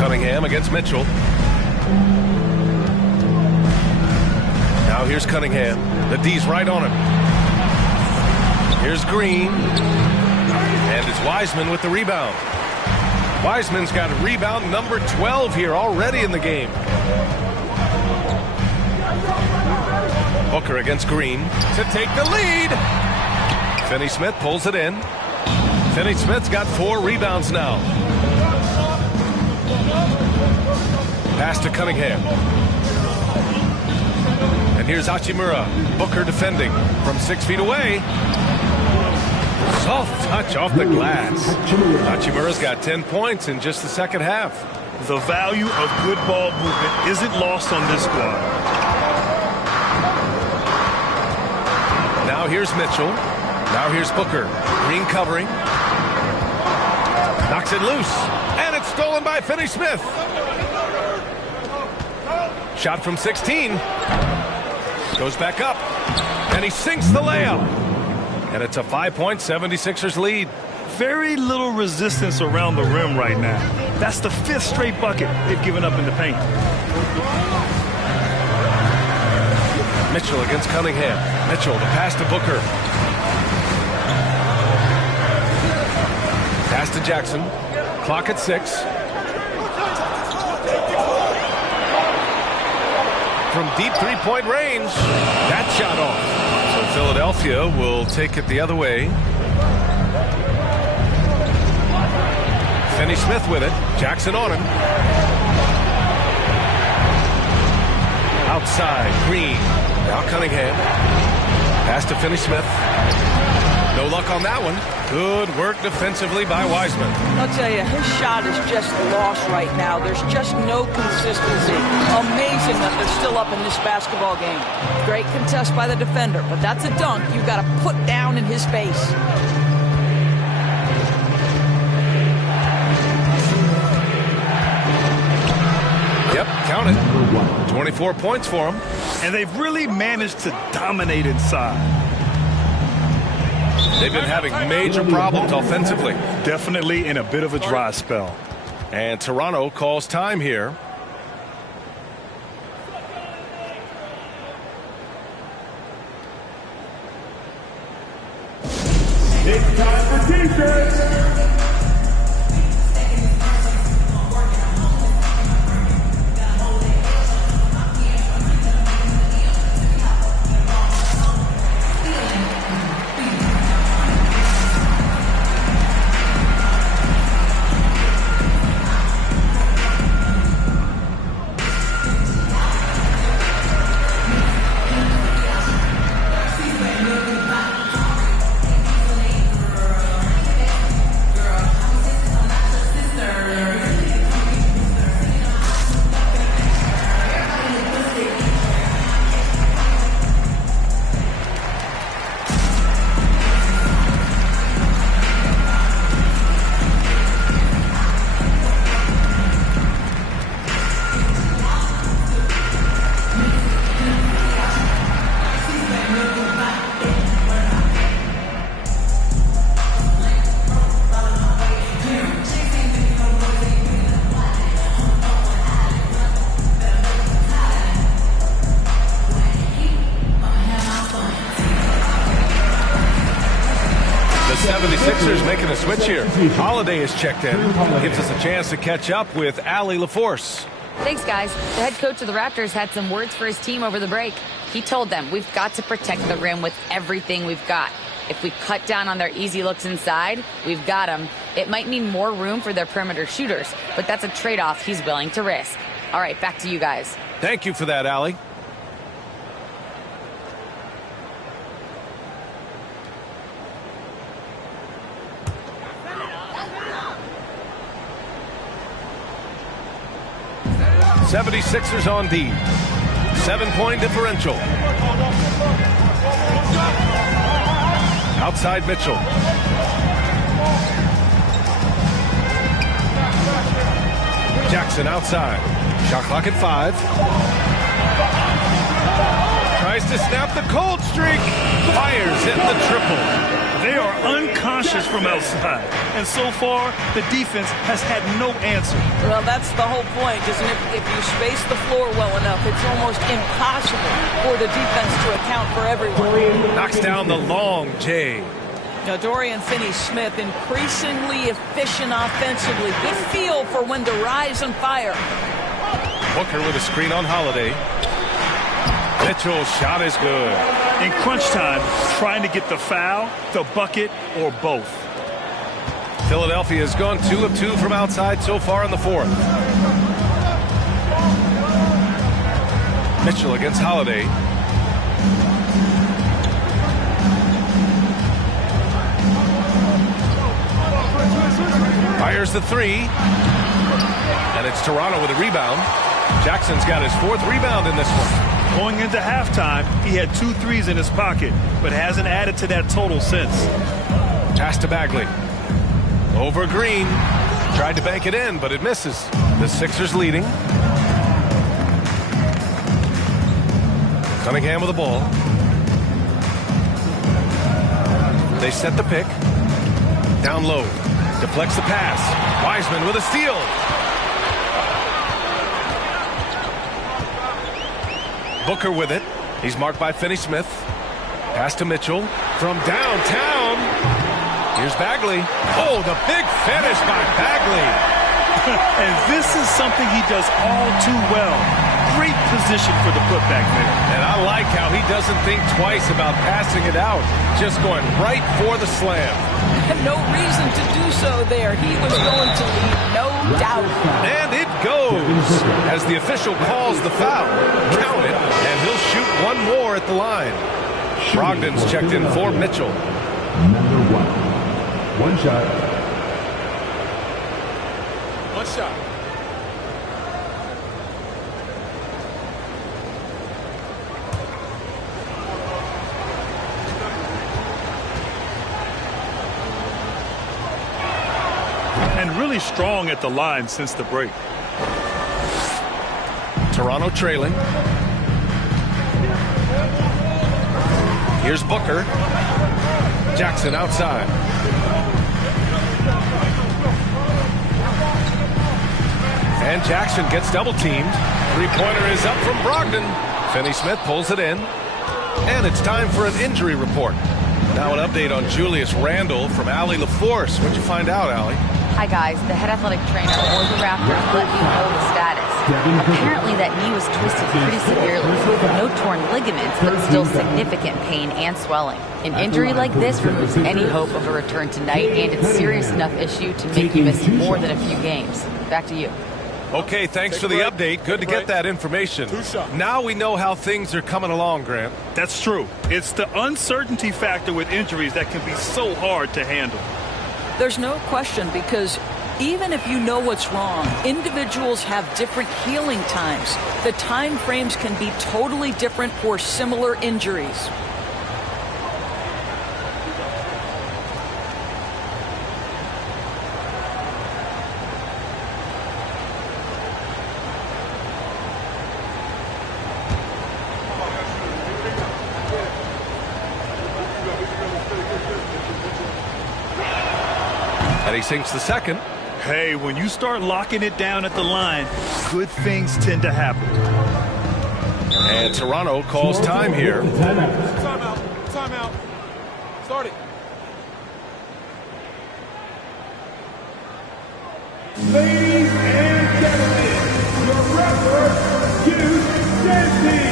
Cunningham against Mitchell. Now here's Cunningham. The D's right on him. Here's Green. And it's Wiseman with the rebound. Wiseman's got rebound number 12 here already in the game. Booker against Green to take the lead. Finney-Smith pulls it in. Finney-Smith's got 4 rebounds now. Pass to Cunningham. And here's Hachimura. Booker defending from 6 feet away. Soft touch off the glass. Hachimura's got 10 points in just the second half. The value of good ball movement isn't lost on this squad. Now here's Mitchell. Now here's Booker. Green covering. Knocks it loose. And it's stolen by Finney-Smith. Shot from 16. Goes back up. And he sinks the layup. And it's a 5-point 76ers lead. Very little resistance around the rim right now. That's the 5th straight bucket they've given up in the paint. Mitchell against Cunningham. Mitchell, the pass to Booker. Pass to Jackson. Clock at 6. From deep three-point range. That shot off. So Philadelphia will take it the other way. Finney-Smith with it. Jackson on him. Outside, Green. Now Cunningham. Pass to Finney-Smith. No luck on that one. Good work defensively by Wiseman. I'll tell you, his shot is just lost right now. There's just no consistency. Amazing that they're still up in this basketball game. Great contest by the defender, but that's a dunk you've got to put down in his face. Yep, count it. 24 points for him. And they've really managed to dominate inside. They've been having major problems offensively. Definitely in a bit of a dry spell. And Toronto calls time here. It's time for defense. The 76ers making a switch here. Holiday is checked in. Gives us a chance to catch up with Allie LaForce. Thanks, guys. The head coach of the Raptors had some words for his team over the break. He told them, we've got to protect the rim with everything we've got. If we cut down on their easy looks inside, we've got them. It might mean more room for their perimeter shooters, but that's a trade-off he's willing to risk. All right, back to you guys. Thank you for that, Allie. '76ers on D. 7-point differential. Outside Mitchell. Jackson outside. Shot clock at 5. Tries to snap the cold streak. Fires in the triple. They are unconscious from outside. And so far, the defense has had no answer. Well, that's the whole point, isn't it? If you space the floor well enough, it's almost impossible for the defense to account for everyone. Knocks down the long J. Now, Dorian Finney-Smith increasingly efficient offensively. Good feel for when to rise and fire. Booker with a screen on Holiday. Mitchell's shot is good. In crunch time, trying to get the foul, the bucket, or both. Philadelphia has gone 2 of 2 from outside so far in the fourth. Mitchell against Holiday. Fires the 3. And it's Toronto with a rebound. Jackson's got his 4th rebound in this one. Going into halftime, he had 2 threes in his pocket, but hasn't added to that total since. Pass to Bagley. Over Green. Tried to bank it in, but it misses. The Sixers leading. Cunningham with the ball. They set the pick. Down low. Deflects the pass. Wiseman with a steal. Booker with it. He's marked by Finney-Smith. Pass to Mitchell from downtown. Here's Bagley. Oh, the big finish by Bagley. And this is something he does all too well. Great position for the putback there. And I like how he doesn't think twice about passing it out. Just going right for the slam. No reason to do so there. He was going to lead, no doubt. And it goes as the official calls the foul. Count it, and he'll shoot one more at the line. Brogdon's checked in for Mitchell. Number 1. One shot. One shot. And really strong at the line since the break. Toronto trailing. Here's Booker. Jackson outside. And Jackson gets double-teamed. Three-pointer is up from Brogdon. Finney-Smith pulls it in. And it's time for an injury report. Now an update on Julius Randle from Allie LaForce. What'd you find out, Allie? Hi, guys. The head athletic trainer for the Raptors let me know the status. Apparently, that knee was twisted pretty severely. No torn ligaments, but still significant pain and swelling. An injury like this removes any hope of a return tonight, and it's a serious enough issue to make you miss more than a few games. Back to you. Okay, thanks for the update. Good to get that information. Now we know how things are coming along, Grant. That's true. It's the uncertainty factor with injuries that can be so hard to handle. There's no question, because even if you know what's wrong, individuals have different healing times. The time frames can be totally different for similar injuries. And he sinks the second. Hey, when you start locking it down at the line, good things tend to happen. And Toronto calls time here. Timeout. Timeout. Start it. Ladies and gentlemen, your referee, Hugh Stanley.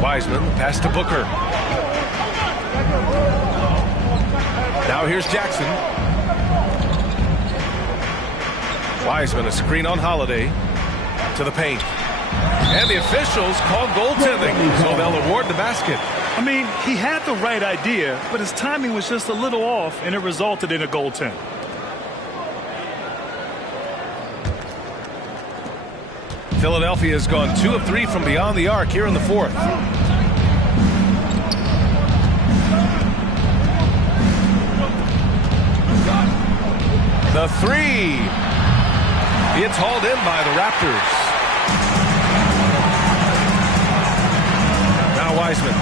Wiseman, pass to Booker. Now here's Jackson. Wiseman, a screen on Holiday. To the paint. And the officials call goaltending, so they'll award the basket. I mean, he had the right idea, but his timing was just a little off, and it resulted in a goaltend. Philadelphia has gone 2 of 3 from beyond the arc here in the fourth. The three. It's hauled in by the Raptors. Now Wiseman.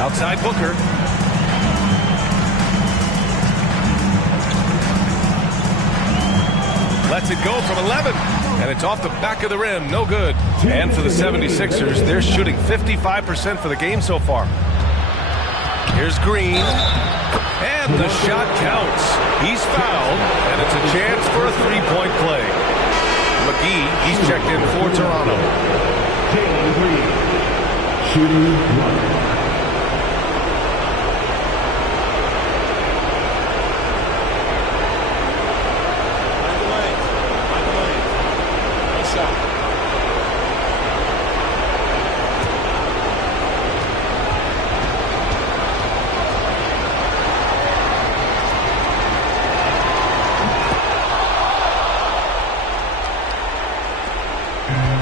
Outside Booker. Lets it go from 11. And it's off the back of the rim. No good. And for the 76ers, they're shooting 55% for the game so far. Here's Green. And the shot counts. He's fouled, and it's a chance for a three-point play. McGee, he's checked in for Toronto. Jalen Green, shooting one.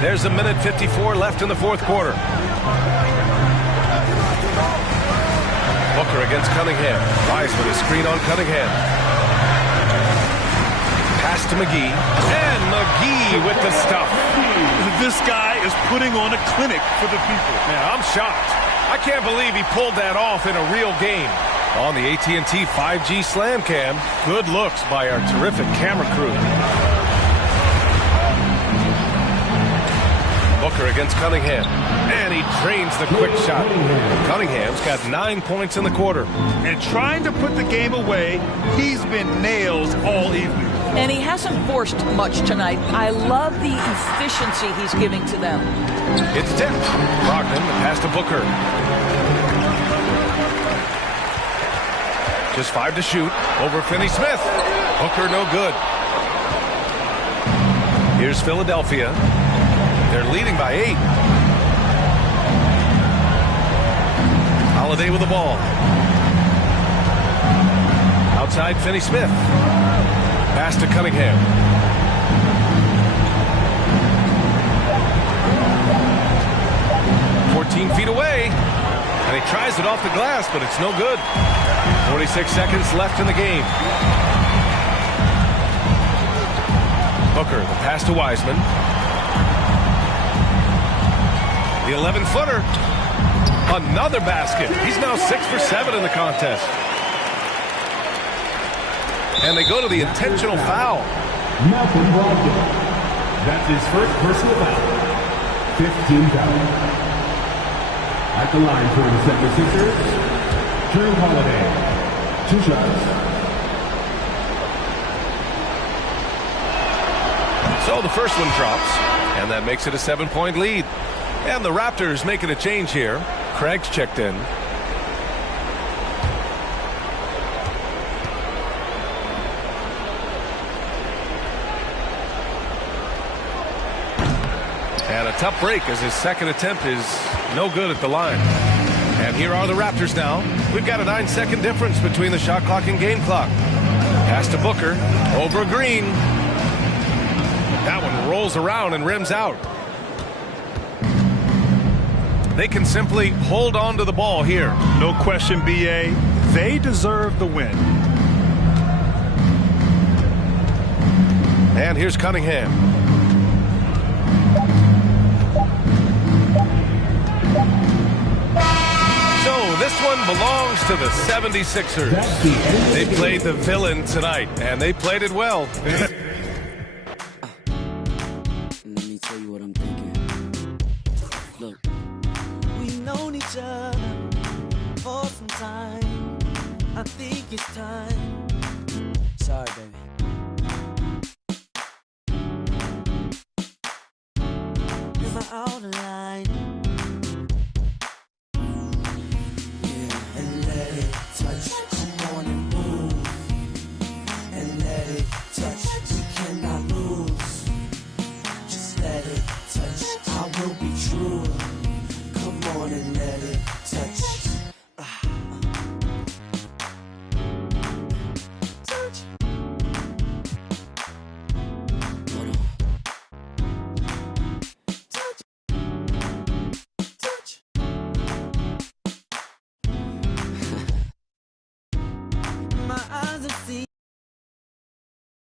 There's a minute 54 left in the fourth quarter. Booker against Cunningham. Wiseman a screen on Cunningham. Pass to McGee. And McGee with the stuff. This guy is putting on a clinic for the people. Yeah, I'm shocked. I can't believe he pulled that off in a real game. On the AT&T 5G Slam Cam, good looks by our terrific camera crew. Booker against Cunningham. And he drains the quick shot. Cunningham's got 9 points in the quarter. And trying to put the game away, he's been nails all evening. And he hasn't forced much tonight. I love the efficiency he's giving to them. It's tipped. Brogdon, the pass to Booker. Just 5 to shoot. Over Finney-Smith. Booker no good. Here's Philadelphia. They're leading by 8. Holiday with the ball. Outside Finney-Smith. Pass to Cunningham. Feet away, and he tries it off the glass, but it's no good. 46 seconds left in the game. Booker, the pass to Wiseman. The 11-footer. Another basket. He's now 6 for 7 in the contest. And they go to the intentional foul. Malcolm Brogdon. That's his first personal foul. 15 fouls. At the line for the 76ers, Drew Holiday. 2 shots. So the first one drops, and that makes it a 7-point lead. And the Raptors making a change here. Craig's checked in. And a tough break as his second attempt is no good at the line. And here are the Raptors now. We've got a 9-second difference between the shot clock and game clock. Pass to Booker. Over Green. That one rolls around and rims out. They can simply hold on to the ball here. No question, B.A. They deserve the win. And here's Cunningham. This one belongs to the 76ers. They played the villain tonight, and they played it well. Let me tell you what I'm thinking. Look. We've known each other for some time. I think it's time. Sorry, baby.